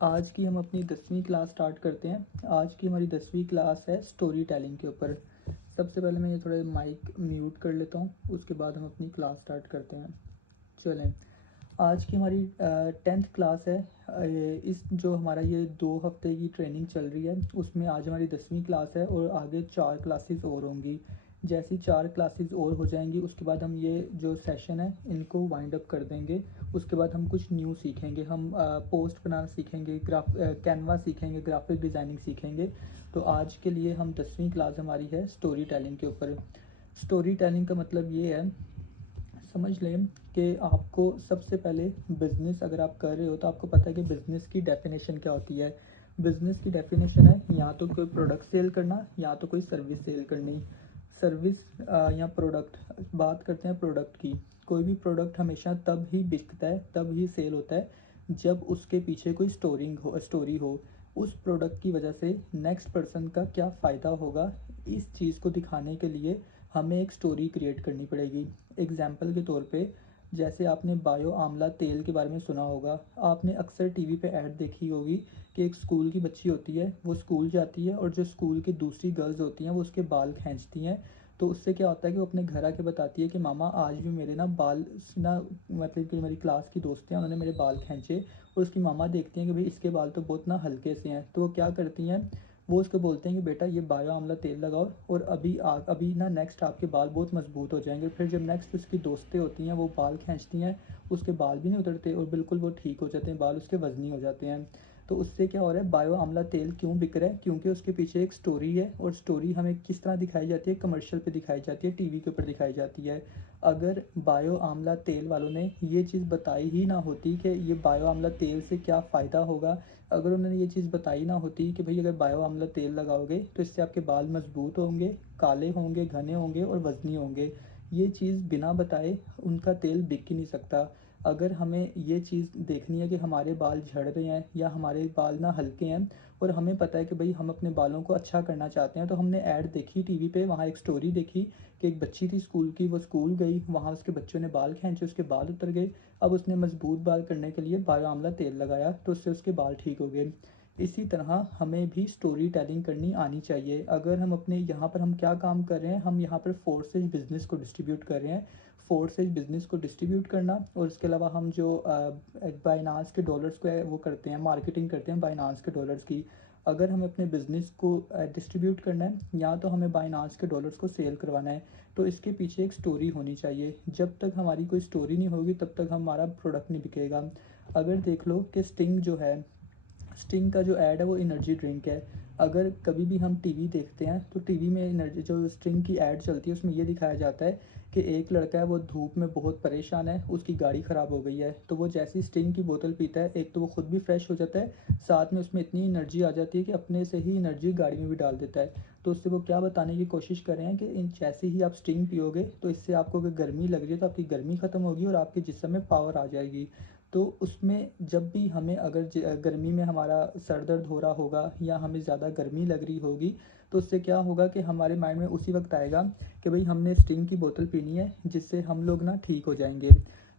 आज की हम अपनी 10वीं क्लास स्टार्ट करते हैं। आज की हमारी 10वीं क्लास है स्टोरी टेलिंग के ऊपर। सबसे पहले मैं ये थोड़ा माइक म्यूट कर लेता हूँ, उसके बाद हम अपनी क्लास स्टार्ट करते हैं। चलें, आज की हमारी 10th क्लास है। इस जो हमारा ये 2 हफ्ते की ट्रेनिंग चल रही है, उसमें आज हमारी 10वीं क्लास है और आगे 4 क्लासेस और होंगी। जैसी 4 क्लासेस और हो जाएंगी, उसके बाद हम ये जो सेशन है इनको वाइंड अप कर देंगे। उसके बाद हम कुछ न्यू सीखेंगे। हम पोस्ट बनाना सीखेंगे, कैनवा सीखेंगे, ग्राफिक डिज़ाइनिंग सीखेंगे। तो आज के लिए हम 10वीं क्लास हमारी है स्टोरी टेलिंग के ऊपर। स्टोरी टेलिंग का मतलब ये है, समझ लें कि आपको सबसे पहले बिज़नेस अगर आप कर रहे हो तो आपको पता है कि बिज़नेस की डेफिनेशन क्या होती है। बिज़नेस की डेफिनेशन है या तो कोई प्रोडक्ट सेल करना या तो कोई सर्विस सेल करनी। सर्विस या प्रोडक्ट, बात करते हैं प्रोडक्ट की। कोई भी प्रोडक्ट हमेशा तब ही बिकता है, तब ही सेल होता है जब उसके पीछे कोई स्टोरी हो। उस प्रोडक्ट की वजह से नेक्स्ट पर्सन का क्या फ़ायदा होगा, इस चीज़ को दिखाने के लिए हमें एक स्टोरी क्रिएट करनी पड़ेगी। एग्जाम्पल के तौर पे, जैसे आपने बायो आंवला तेल के बारे में सुना होगा। आपने अक्सर टीवी पे ऐड देखी होगी कि एक स्कूल की बच्ची होती है, वो स्कूल जाती है और जो स्कूल की दूसरी गर्ल्स होती हैं वो उसके बाल खींचती हैं। तो उससे क्या होता है कि वो अपने घर आके बताती है कि मामा आज भी मेरे ना बाल ना, मतलब कि मेरी क्लास की दोस्त हैं उन्होंने मेरे बाल खींचे। और उसकी मामा देखती हैं कि भाई इसके बाल तो बहुत ना हल्के से हैं, तो वो क्या करती हैं, वो उसको बोलते हैं कि बेटा ये बायो आंवला तेल लगाओ और अभी ना नेक्स्ट आपके बाल बहुत मजबूत हो जाएंगे। फिर जब नेक्स्ट उसकी दोस्तें होती हैं वो बाल खींचती हैं, उसके बाल भी नहीं उतरते और बिल्कुल वो ठीक हो जाते हैं, बाल उसके वजनी हो जाते हैं। तो उससे क्या हो रहा है, बायो आंवला तेल क्यों बिक रहा है, क्योंकि उसके पीछे एक स्टोरी है। और स्टोरी हमें किस तरह दिखाई जाती है, कमर्शियल पे दिखाई जाती है, टीवी के ऊपर दिखाई जाती है। अगर बायो आंवला तेल वालों ने ये चीज़ बताई ही ना होती कि ये बायो आंवला तेल से क्या फ़ायदा होगा, अगर उन्होंने ये चीज़ बताई ना होती कि भाई अगर बायो आंवला तेल लगाओगे तो इससे आपके बाल मजबूत होंगे, काले होंगे, घने होंगे और वजनी होंगे, ये चीज़ बिना बताए उनका तेल बिक ही नहीं सकता। अगर हमें ये चीज़ देखनी है कि हमारे बाल झड़ रहे हैं या हमारे बाल ना हल्के हैं और हमें पता है कि भाई हम अपने बालों को अच्छा करना चाहते हैं, तो हमने ऐड देखी टीवी पे, वहाँ एक स्टोरी देखी कि एक बच्ची थी स्कूल की, वो स्कूल गई, वहाँ उसके बच्चों ने बाल खींचे, उसके बाल उतर गए। अब उसने मजबूत बाल करने के लिए बायो आंवला तेल लगाया तो उससे उसके बाल ठीक हो गए। इसी तरह हमें भी स्टोरी टेलिंग करनी आनी चाहिए। अगर हम अपने यहाँ पर हम क्या काम कर रहे हैं, हम यहाँ पर फोर्सेज बिजनेस को डिस्ट्रीब्यूट कर रहे हैं। फोर्सेज बिजनेस को डिस्ट्रीब्यूट करना, और इसके अलावा हम जो बाइनांस के डॉलर्स को वो करते हैं, मार्केटिंग करते हैं बाइनांस के डॉलर्स की। अगर हमें अपने बिज़नेस को डिस्ट्रीब्यूट करना है या तो हमें बाइनांस के डॉलर्स को सेल करवाना है, तो इसके पीछे एक स्टोरी होनी चाहिए। जब तक हमारी कोई स्टोरी नहीं होगी तब तक हमारा प्रोडक्ट नहीं बिकेगा। अगर देख लो कि स्टिंग जो है, स्टिंग का जो ऐड है वो एनर्जी ड्रिंक है। अगर कभी भी हम टीवी देखते हैं तो टीवी में एनर्जी जो स्टिंग की ऐड चलती है उसमें ये दिखाया जाता है कि एक लड़का है, वो धूप में बहुत परेशान है, उसकी गाड़ी ख़राब हो गई है, तो वो जैसी स्टिंग की बोतल पीता है, एक तो वो खुद भी फ्रेश हो जाता है, साथ में उसमें इतनी एनर्जी आ जाती है कि अपने से ही एनर्जी गाड़ी में भी डाल देता है। तो उससे वो क्या बताने की कोशिश कर रहे हैं कि इन जैसे ही आप स्टिंग पियोगे तो इससे आपको अगर गर्मी लग रही है तो आपकी गर्मी ख़त्म होगी और आपके जिस्म में पावर आ जाएगी। तो उसमें जब भी हमें अगर गर्मी में हमारा सर दर्द हो रहा होगा या हमें ज़्यादा गर्मी लग रही होगी, तो उससे क्या होगा कि हमारे माइंड में उसी वक्त आएगा कि भाई हमने स्टिंग की बोतल पीनी है जिससे हम लोग ना ठीक हो जाएंगे,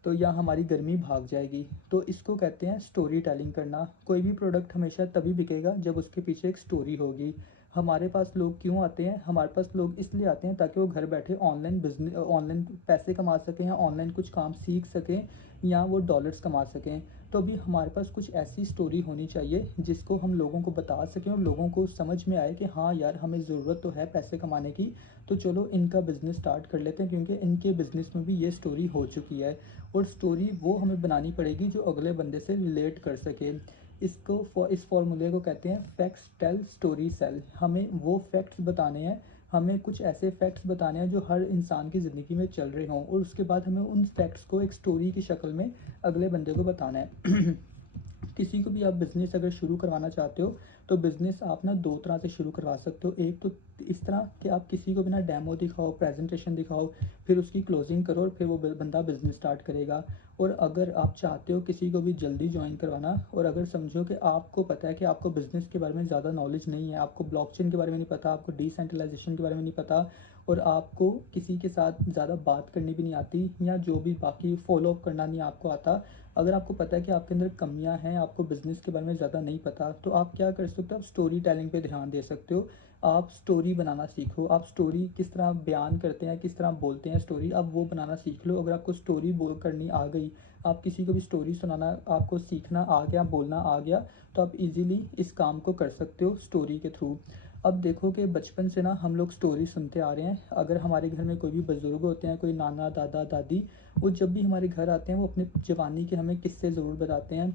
तो या हमारी गर्मी भाग जाएगी। तो इसको कहते हैं स्टोरी टेलिंग करना। कोई भी प्रोडक्ट हमेशा तभी बिकेगा जब उसके पीछे एक स्टोरी होगी। हमारे पास लोग क्यों आते हैं, हमारे पास लोग इसलिए आते हैं ताकि वो घर बैठे ऑनलाइन बिजनेस, ऑनलाइन पैसे कमा सकें या ऑनलाइन कुछ काम सीख सकें या वो डॉलर्स कमा सकें। तो अभी हमारे पास कुछ ऐसी स्टोरी होनी चाहिए जिसको हम लोगों को बता सकें और लोगों को समझ में आए कि हाँ यार हमें ज़रूरत तो है पैसे कमाने की, तो चलो इनका बिज़नेस स्टार्ट कर लेते हैं, क्योंकि इनके बिज़नेस में भी ये स्टोरी हो चुकी है। और स्टोरी वो हमें बनानी पड़ेगी जो अगले बंदे से रिलेट कर सके। इस फॉर्मूले को कहते हैं फैक्ट्स टेल स्टोरी सेल। हमें वो फैक्ट्स बताने हैं, हमें कुछ ऐसे फैक्ट्स बताने हैं जो हर इंसान की ज़िंदगी में चल रहे हों, और उसके बाद हमें उन फैक्ट्स को एक स्टोरी की शक्ल में अगले बंदे को बताना है। किसी को भी आप बिज़नेस अगर शुरू करवाना चाहते हो तो बिज़नेस आप ना दो तरह से शुरू करवा सकते हो। एक तो इस तरह कि आप किसी को भी ना डेमो दिखाओ, प्रेजेंटेशन दिखाओ, फिर उसकी क्लोजिंग करो और फिर वो बंदा बिज़नेस स्टार्ट करेगा। और अगर आप चाहते हो किसी को भी जल्दी ज्वाइन करवाना, और अगर समझो कि आपको पता है कि आपको बिज़नेस के बारे में ज़्यादा नॉलेज नहीं है, आपको ब्लॉकचेन के बारे में नहीं पता, आपको डिसेंट्रलाइजेशन के बारे में नहीं पता, और आपको किसी के साथ ज़्यादा बात करनी भी नहीं आती या जो भी बाकी फॉलो अप करना नहीं आपको आता, अगर आपको पता है कि आपके अंदर कमियां हैं, आपको बिज़नेस के बारे में ज़्यादा नहीं पता, तो आप क्या कर सकते हो, आप स्टोरी टेलिंग पे ध्यान दे सकते हो। आप स्टोरी बनाना सीखो, आप स्टोरी किस तरह बयान करते हैं, किस तरह बोलते हैं स्टोरी, आप वो बनाना सीख लो। अगर आपको स्टोरी बोल करनी आ गई, आप किसी को भी स्टोरी सुनाना आपको सीखना आ गया, बोलना आ गया, तो आप इजीली इस काम को कर सकते हो स्टोरी के थ्रू। अब देखो कि बचपन से ना हम लोग स्टोरी सुनते आ रहे हैं। अगर हमारे घर में कोई भी बुज़ुर्ग होते हैं, कोई नाना दादा दादी, वो जब भी हमारे घर आते हैं वो अपने जवानी के हमें किस्से ज़रूर बताते हैं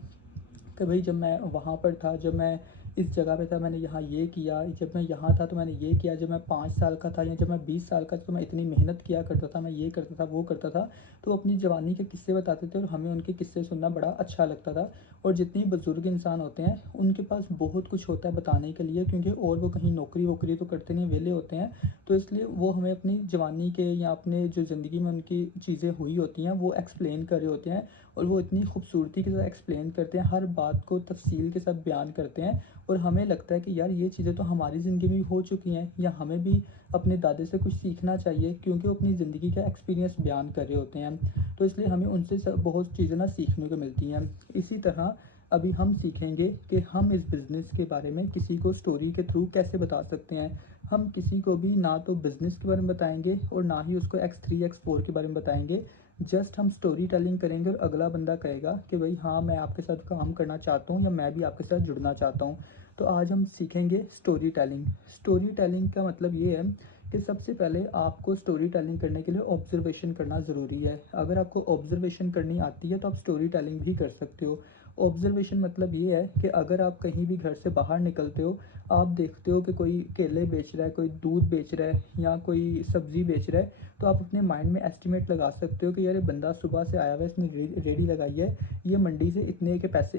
कि भाई जब मैं वहाँ पर था, जब मैं इस जगह पे था, मैंने यहाँ ये किया, जब मैं यहाँ था तो मैंने ये किया, जब मैं 5 साल का था या जब मैं 20 साल का था तो मैं इतनी मेहनत किया करता था, मैं ये करता था, वो करता था। तो अपनी जवानी के किस्से बताते थे और हमें उनके किस्से सुनना बड़ा अच्छा लगता था। और जितने बुज़ुर्ग इंसान होते हैं उनके पास बहुत कुछ होता है बताने के लिए, क्योंकि और वो कहीं नौकरी वोकरी तो करते नहीं, वेले होते हैं। तो इसलिए वो हमें अपनी जवानी के या अपने जो ज़िंदगी में उनकी चीज़ें हुई होती हैं वो एक्सप्लेन कर रहे होते हैं। और वो इतनी खूबसूरती के साथ एक्सप्लेन करते हैं, हर बात को तफसील के साथ बयान करते हैं। और हमें लगता है कि यार ये चीज़ें तो हमारी ज़िंदगी में भी हो चुकी हैं, या हमें भी अपने दादा से कुछ सीखना चाहिए, क्योंकि वो अपनी ज़िंदगी का एक्सपीरियंस बयान कर रहे होते हैं। तो इसलिए हमें उनसे बहुत चीज़ें ना सीखने को मिलती हैं। इसी तरह अभी हम सीखेंगे कि हम इस बिज़नेस के बारे में किसी को स्टोरी के थ्रू कैसे बता सकते हैं। हम किसी को भी ना तो बिज़नेस के बारे में बताएंगे और ना ही उसको X3 X4 के बारे में बताएंगे। जस्ट हम स्टोरी टेलिंग करेंगे और अगला बंदा कहेगा कि भाई हाँ, मैं आपके साथ काम करना चाहता हूँ या मैं भी आपके साथ जुड़ना चाहता हूँ। तो आज हम सीखेंगे स्टोरी टेलिंग। स्टोरी टेलिंग का मतलब ये है कि सबसे पहले आपको स्टोरी टेलिंग करने के लिए ऑब्जर्वेशन करना ज़रूरी है। अगर आपको ऑब्जर्वेशन करनी आती है तो आप स्टोरी टेलिंग भी कर सकते हो। ऑब्जर्वेशन मतलब ये है कि अगर आप कहीं भी घर से बाहर निकलते हो, आप देखते हो कि कोई केले बेच रहा है, कोई दूध बेच रहा है या कोई सब्ज़ी बेच रहा है, तो आप अपने माइंड में एस्टिमेट लगा सकते हो कि यार ये बंदा सुबह से आया हुआ है, इसने रेडी लगाई है, ये मंडी से इतने के पैसे,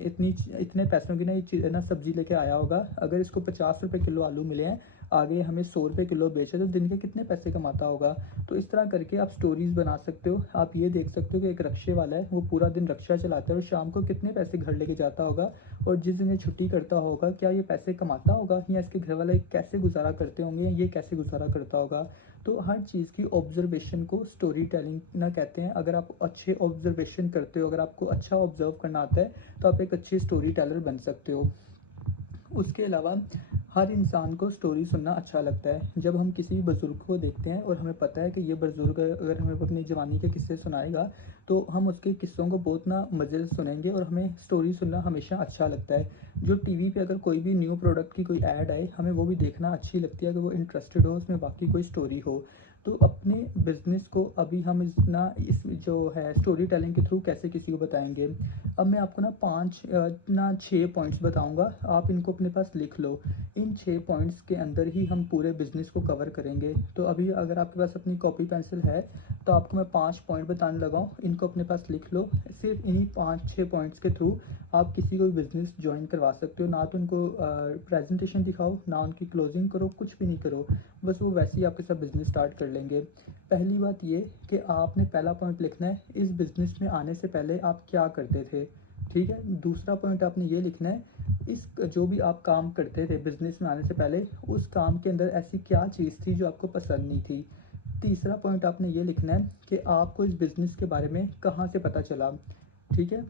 इतने पैसों की ना ये ना सब्ज़ी लेके आया होगा। अगर इसको 50 रुपये किलो आलू मिले हैं, आगे हमें 100 रुपये किलो बेचे, तो दिन के कितने पैसे कमाता होगा। तो इस तरह करके आप स्टोरीज़ बना सकते हो। आप ये देख सकते हो कि एक रक्शे वाला है, वो पूरा दिन रक्शा चलाता है और शाम को कितने पैसे घर लेके जाता होगा, और जिस दिन ये छुट्टी करता होगा क्या ये पैसे कमाता होगा, या इसके घर वाले कैसे गुजारा करते होंगे, या ये कैसे गुजारा करता होगा। तो हर चीज़ की ऑब्जर्वेशन को स्टोरी टेलिंग ना कहते हैं। अगर आप अच्छे ऑब्जर्वेशन करते हो, अगर आपको अच्छा ऑब्जर्व करना आता है, तो आप एक अच्छी स्टोरी टेलर बन सकते हो। उसके अलावा हर इंसान को स्टोरी सुनना अच्छा लगता है। जब हम किसी बुज़ुर्ग को देखते हैं और हमें पता है कि ये बुज़ुर्ग अगर हमें अपनी जवानी के किस्से सुनाएगा, तो हम उसके किस्सों को बहुत ना मज़े से सुनेंगे और हमें स्टोरी सुनना हमेशा अच्छा लगता है। जो टीवी पे अगर कोई भी न्यू प्रोडक्ट की कोई ऐड आए, हमें वो भी देखना अच्छी लगती है, अगर वो इंटरेस्टेड हो, उसमें वाक़ई कोई स्टोरी हो। तो अपने बिज़नेस को अभी हम इस जो है स्टोरी टेलिंग के थ्रू कैसे किसी को बताएँगे। अब मैं आपको ना 6 पॉइंट्स बताऊँगा, आप इनको अपने पास लिख लो। इन 6 पॉइंट्स के अंदर ही हम पूरे बिज़नेस को कवर करेंगे। तो अभी अगर आपके पास अपनी कॉपी पेंसिल है, तो आपको मैं 5 पॉइंट बताने लगा हूँ, इनको अपने पास लिख लो। सिर्फ इन्हीं 5-6 पॉइंट्स के थ्रू आप किसी को भी बिज़नेस जॉइन करवा सकते हो। ना तो उनको प्रेजेंटेशन दिखाओ, ना उनकी क्लोजिंग करो, कुछ भी नहीं करो, बस वो वैसे ही आपके साथ बिज़नेस स्टार्ट कर लेंगे। पहली बात ये कि आपने पहला पॉइंट लिखना है, इस बिज़नेस में आने से पहले आप क्या करते थे। ठीक है। दूसरा पॉइंट आपने ये लिखना है, इस जो भी आप काम करते थे बिज़नेस में आने से पहले, उस काम के अंदर ऐसी क्या चीज़ थी जो आपको पसंद नहीं थी। तीसरा पॉइंट आपने ये लिखना है कि आपको इस बिज़नेस के बारे में कहाँ से पता चला। ठीक है।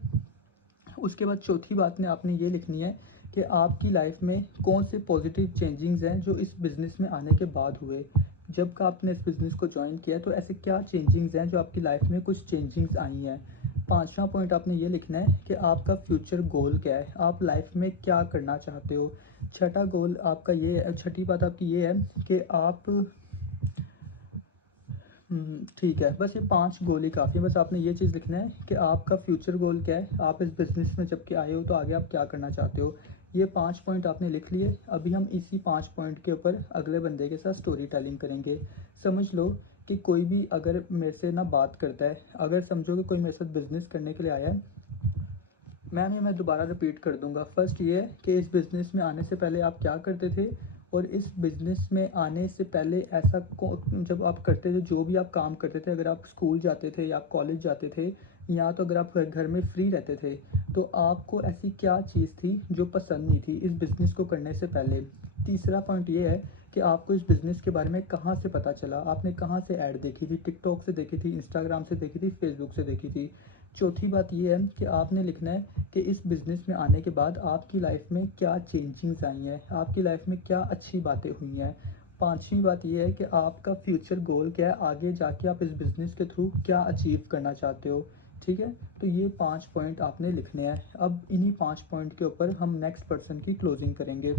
उसके बाद चौथी बात ने आपने ये लिखनी है कि आपकी लाइफ में कौन से पॉजिटिव चेंजिंग्स हैं जो इस बिज़नेस में आने के बाद हुए। जब का आपने इस बिज़नेस को जॉइन किया, तो ऐसे क्या चेंजिंग्स हैं जो आपकी लाइफ में कुछ चेंजिंग्स आई हैं। पांचवा पॉइंट आपने ये लिखना है कि आपका फ्यूचर गोल क्या है, आप लाइफ में क्या करना चाहते हो। छठा गोल आपका ये है, छठी बात आपकी ये है कि आप ठीक है, बस ये 5 गोल ही काफ़ी है। बस आपने ये चीज़ लिखना है कि आपका फ्यूचर गोल क्या है, आप इस बिज़नेस में जब के आए हो तो आगे आप क्या करना चाहते हो। ये 5 पॉइंट आपने लिख लिए। अभी हम इसी 5 पॉइंट के ऊपर अगले बंदे के साथ स्टोरी टेलिंग करेंगे। समझ लो कि कोई भी अगर मेरे से ना बात करता है, अगर समझो कि कोई मेरे साथ बिज़नेस करने के लिए आया है, मैं दोबारा रिपीट कर दूंगा। फर्स्ट ये है कि इस बिज़नेस में आने से पहले आप क्या करते थे, और इस बिज़नेस में आने से पहले जब आप करते थे, जो भी आप काम करते थे, अगर आप स्कूल जाते थे या आप कॉलेज जाते थे, या तो अगर आप घर में फ्री रहते थे, तो आपको ऐसी क्या चीज़ थी जो पसंद नहीं थी इस बिज़नेस को करने से पहले। तीसरा पॉइंट ये है कि आपको इस बिज़नेस के बारे में कहाँ से पता चला, आपने कहाँ से ऐड देखी थी, टिकटॉक से देखी थी, इंस्टाग्राम से देखी थी, फेसबुक से देखी थी। चौथी बात ये है कि आपने लिखना है कि इस बिज़नेस में आने के बाद आपकी लाइफ में क्या चेंजिंग्स आई हैं, आपकी लाइफ में क्या अच्छी बातें हुई हैं। पाँचवीं बात ये है कि आपका फ्यूचर गोल क्या है, आगे जाके आप इस बिज़नेस के थ्रू क्या अचीव करना चाहते हो। ठीक है, तो ये 5 पॉइंट आपने लिखने हैं। अब इन्हीं 5 पॉइंट के ऊपर हम नेक्स्ट पर्सन की क्लोजिंग करेंगे।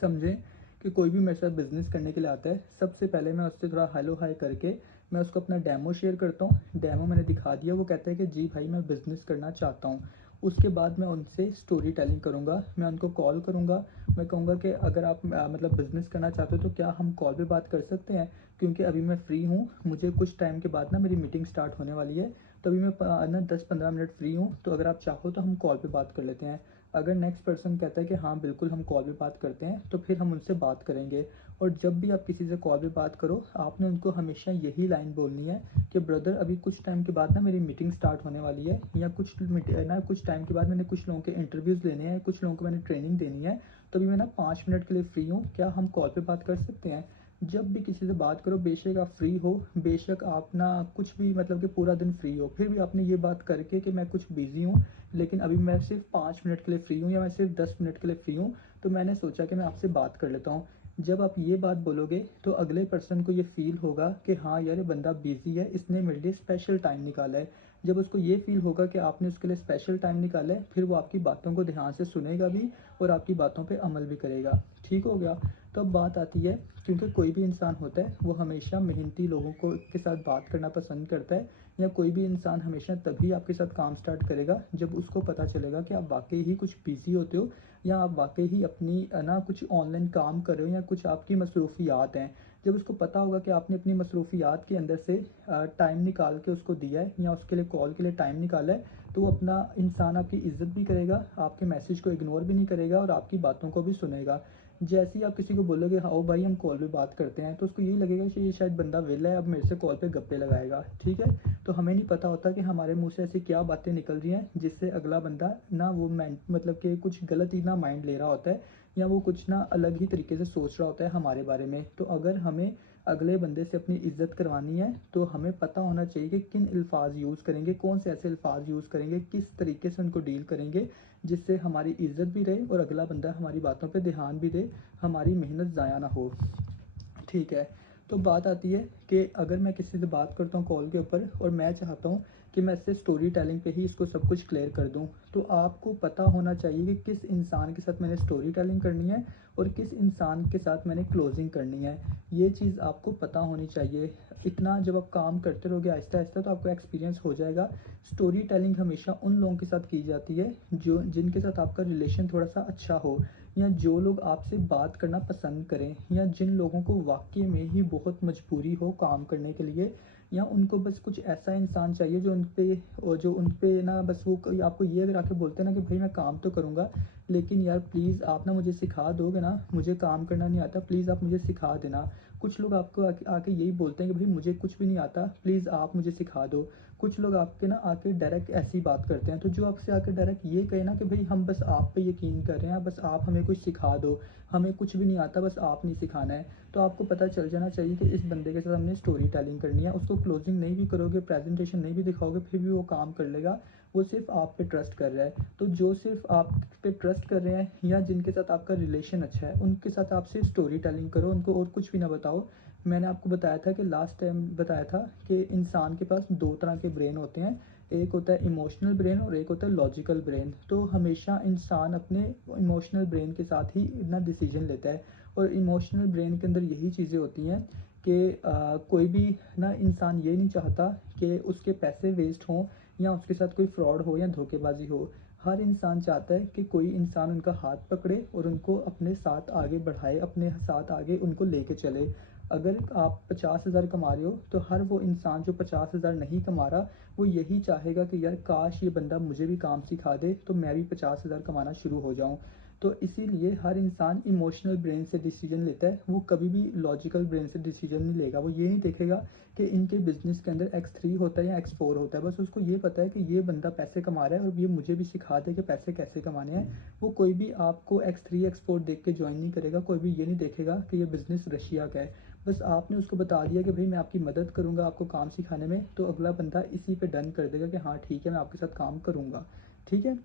समझें कि कोई भी मेरे साथ बिज़नेस करने के लिए आता है, सबसे पहले मैं उससे थोड़ा हेलो हाय करके मैं उसको अपना डेमो शेयर करता हूँ। डेमो मैंने दिखा दिया, वो कहता है कि जी भाई मैं बिज़नेस करना चाहता हूँ। उसके बाद मैं उनसे स्टोरी टेलिंग करूँगा, मैं उनको कॉल करूँगा। मैं कहूँगा कि अगर आप मतलब बिज़नेस करना चाहते हो तो क्या हम कॉल पे बात कर सकते हैं, क्योंकि अभी मैं फ्री हूँ, मुझे कुछ टाइम के बाद ना मेरी मीटिंग स्टार्ट होने वाली है। तो अभी मैं ना 10-15 मिनट फ्री हूँ, तो अगर आप चाहो तो हम कॉल पे बात कर लेते हैं। अगर नेक्स्ट पर्सन कहता है कि हाँ बिल्कुल हम कॉल पे बात करते हैं, तो फिर हम उनसे बात करेंगे। और जब भी आप किसी से कॉल पे बात करो, आपने उनको हमेशा यही लाइन बोलनी है कि ब्रदर अभी कुछ टाइम के बाद ना मेरी मीटिंग स्टार्ट होने वाली है, या कुछ टाइम के बाद मैंने कुछ लोगों के इंटरव्यूज़ लेने हैं, कुछ लोगों को मैंने ट्रेनिंग देनी है। तो अभी मैं ना 5 मिनट के लिए फ्री हूँ, क्या हम कॉल पे बात कर सकते हैं। जब भी किसी से बात करो, बेशक आप फ्री हो, बेशक आप ना कुछ भी मतलब कि पूरा दिन फ्री हो, फिर भी आपने ये बात करके कि मैं कुछ बिज़ी हूँ, लेकिन अभी मैं सिर्फ 5 मिनट के लिए फ्री हूँ, या मैं सिर्फ 10 मिनट के लिए फ्री हूँ, तो मैंने सोचा कि मैं आपसे बात कर लेता हूँ। जब आप ये बात बोलोगे तो अगले पर्सन को ये फील होगा कि हाँ यार ये बंदा बिजी है, इसने मेरे लिए स्पेशल टाइम निकाला है। जब उसको ये फील होगा कि आपने उसके लिए स्पेशल टाइम निकाला है, फिर वो आपकी बातों को ध्यान से सुनेगा भी और आपकी बातों पे अमल भी करेगा। ठीक हो गया। तो अब बात आती है, क्योंकि कोई भी इंसान होता है वो हमेशा मेहनती लोगों को के साथ बात करना पसंद करता है, या कोई भी इंसान हमेशा तभी आपके साथ काम स्टार्ट करेगा जब उसको पता चलेगा कि आप वाकई ही कुछ बिजी होते हो, या आप वाकई ही अपनी ना कुछ ऑनलाइन काम कर रहे हो, या कुछ आपकी मसरूफ़ियात हैं। जब उसको पता होगा कि आपने अपनी मसरूफ़ियात के अंदर से टाइम निकाल के उसको दिया है, या उसके लिए कॉल के लिए टाइम निकाला है, तो वो अपना इंसान आपकी इज़्ज़त भी करेगा, आपके मैसेज को इग्नोर भी नहीं करेगा और आपकी बातों को भी सुनेगा। जैसे ही आप किसी को बोलोगे आओ भाई हम कॉल पे बात करते हैं, तो उसको यही लगेगा कि ये शायद बंदा वेला है, अब मेरे से कॉल पे गप्पे लगाएगा। ठीक है, तो हमें नहीं पता होता कि हमारे मुंह से ऐसी क्या बातें निकल रही हैं जिससे अगला बंदा ना वो मतलब कि कुछ गलत ही ना माइंड ले रहा होता है, या वो कुछ ना अलग ही तरीके से सोच रहा होता है हमारे बारे में। तो अगर हमें अगले बंदे से अपनी इज़्ज़त करवानी है, तो हमें पता होना चाहिए कि किन अल्फाज यूज़ करेंगे, कौन से ऐसे अल्फाज यूज़ करेंगे, किस तरीके से उनको डील करेंगे जिससे हमारी इज़्ज़त भी रहे और अगला बंदा हमारी बातों पे ध्यान भी दे, हमारी मेहनत ज़ाया ना हो। ठीक है, तो बात आती है कि अगर मैं किसी से बात करता हूँ कॉल के ऊपर और मैं चाहता हूँ कि मैं इससे स्टोरी टेलिंग पे ही इसको सब कुछ क्लियर कर दूँ, तो आपको पता होना चाहिए कि किस इंसान के साथ मैंने स्टोरी टेलिंग करनी है और किस इंसान के साथ मैंने क्लोजिंग करनी है। ये चीज़ आपको पता होनी चाहिए। इतना जब आप काम करते रहोगे आहिस्ता-आहिस्ता, तो आपको एक्सपीरियंस हो जाएगा। स्टोरी टेलिंग हमेशा उन लोगों के साथ की जाती है जो जिनके साथ आपका रिलेशन थोड़ा-सा अच्छा हो, या जो लोग आपसे बात करना पसंद करें, या जिन लोगों को वाक़ई में ही बहुत मजबूरी हो काम करने के लिए, या उनको बस कुछ ऐसा इंसान चाहिए जो उन पे ना बस वो कोई आपको ये अगर आके बोलते हैं ना कि भाई मैं काम तो करूँगा, लेकिन यार प्लीज़ आप ना मुझे सिखा दोगे ना, मुझे काम करना नहीं आता, प्लीज़ आप मुझे सिखा देना। कुछ लोग आपको आके आके यही बोलते हैं कि भाई मुझे कुछ भी नहीं आता, प्लीज़ आप मुझे सिखा दो। कुछ लोग आपके ना आके डायरेक्ट ऐसी बात करते हैं, तो जो आपसे आके डायरेक्ट ये कहे ना कि भाई हम बस आप पे यकीन कर रहे हैं, बस आप हमें कुछ सिखा दो, हमें कुछ भी नहीं आता, बस आप नहीं सिखाना है, तो आपको पता चल जाना चाहिए कि इस बंदे के साथ हमने स्टोरी टेलिंग करनी है। उसको क्लोजिंग नहीं भी करोगे, प्रेजेंटेशन नहीं भी दिखाओगे, फिर भी वो काम कर लेगा। वो सिर्फ आप पे ट्रस्ट कर रहा है। तो जो सिर्फ आप पे ट्रस्ट कर रहे हैं, या जिनके साथ आपका रिलेशन अच्छा है, उनके साथ आप सिर्फ स्टोरी टेलिंग करो, उनको और कुछ भी ना बताओ। मैंने आपको बताया था कि लास्ट टाइम बताया था कि इंसान के पास दो तरह के ब्रेन होते हैं, एक होता है इमोशनल ब्रेन और एक होता है लॉजिकल ब्रेन। तो हमेशा इंसान अपने इमोशनल ब्रेन के साथ ही इतना डिसीजन लेता है, और इमोशनल ब्रेन के अंदर यही चीज़ें होती हैं कि कोई भी ना इंसान ये नहीं चाहता कि उसके पैसे वेस्ट हों, या उसके साथ कोई फ्रॉड हो या धोखेबाजी हो। हर इंसान चाहता है कि कोई इंसान उनका हाथ पकड़े और उनको अपने साथ आगे बढ़ाए, अपने साथ आगे उनको लेके चले। अगर आप 50,000 कमा रहे हो, तो हर वो इंसान जो 50,000 नहीं कमा रहा, वो यही चाहेगा कि यार काश ये बंदा मुझे भी काम सिखा दे, तो मैं भी 50,000 कमाना शुरू हो जाऊँ। तो इसीलिए हर इंसान इमोशनल ब्रेन से डिसीजन लेता है, वो कभी भी लॉजिकल ब्रेन से डिसीजन नहीं लेगा। वो ये नहीं देखेगा कि इनके बिज़नेस के अंदर X3 होता है या X4 होता है, बस उसको ये पता है कि ये बंदा पैसे कमा रहा है और ये मुझे भी सिखा दे कि पैसे कैसे कमाने हैं। वो कोई भी आपको X3 X4 देख के जॉइन नहीं करेगा, कोई भी ये नहीं देखेगा कि ये बिज़नेस रशिया का है। बस आपने उसको बता दिया कि भाई मैं आपकी मदद करूँगा आपको काम सिखाने में, तो अगला बंदा इसी पे डन कर देगा कि हाँ ठीक है, मैं आपके साथ काम करूँगा। ठीक है?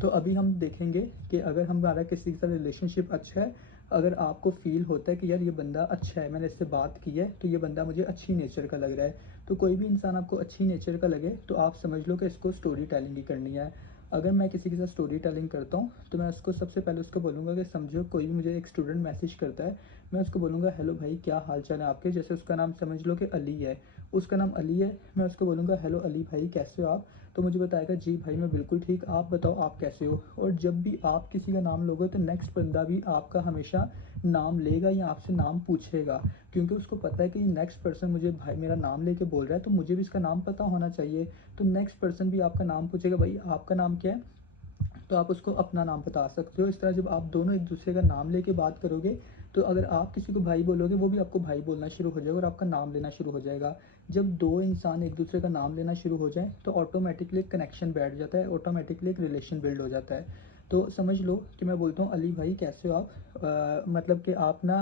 तो अभी हम देखेंगे कि अगर हमारा किसी के साथ रिलेशनशिप अच्छा है, अगर आपको फ़ील होता है कि यार ये बंदा अच्छा है, मैंने इससे बात की है, तो ये बंदा मुझे अच्छी नेचर का लग रहा है। तो कोई भी इंसान आपको अच्छी नेचर का लगे, तो आप समझ लो कि इसको स्टोरी टेलिंग ही करनी है। अगर मैं किसी के साथ स्टोरी टेलिंग करता हूँ, तो मैं उसको सबसे पहले उसको बोलूँगा कि समझो कोई भी मुझे एक स्टूडेंट मैसेज करता है, मैं उसको बोलूँगा हेलो भाई क्या हाल चाल है आपके? जैसे उसका नाम समझ लो कि अली है, उसका नाम अली है, मैं उसको बोलूँगा हेलो अली भाई कैसे हो आप? तो मुझे बताएगा जी भाई मैं बिल्कुल ठीक, आप बताओ आप कैसे हो? और जब भी आप किसी का नाम लोगे तो नेक्स्ट बंदा भी आपका हमेशा नाम लेगा या आपसे नाम पूछेगा, क्योंकि उसको पता है कि नेक्स्ट पर्सन मुझे भाई मेरा नाम लेके बोल रहा है, तो मुझे भी इसका नाम पता होना चाहिए। तो नेक्स्ट पर्सन भी आपका नाम पूछेगा, भाई आपका नाम क्या है? तो आप उसको अपना नाम बता सकते हो। इस तरह जब आप दोनों एक दूसरे का नाम लेके बात करोगे, तो अगर आप किसी को भाई बोलोगे, वो भी आपको भाई बोलना शुरू हो जाएगा और आपका नाम लेना शुरू हो जाएगा। जब दो इंसान एक दूसरे का नाम लेना शुरू हो जाए, तो ऑटोमेटिकली एक कनेक्शन बैठ जाता है, ऑटोमेटिकली एक रिलेशन बिल्ड हो जाता है। तो समझ लो कि मैं बोलता हूँ अली भाई कैसे हो आप? मतलब कि आप ना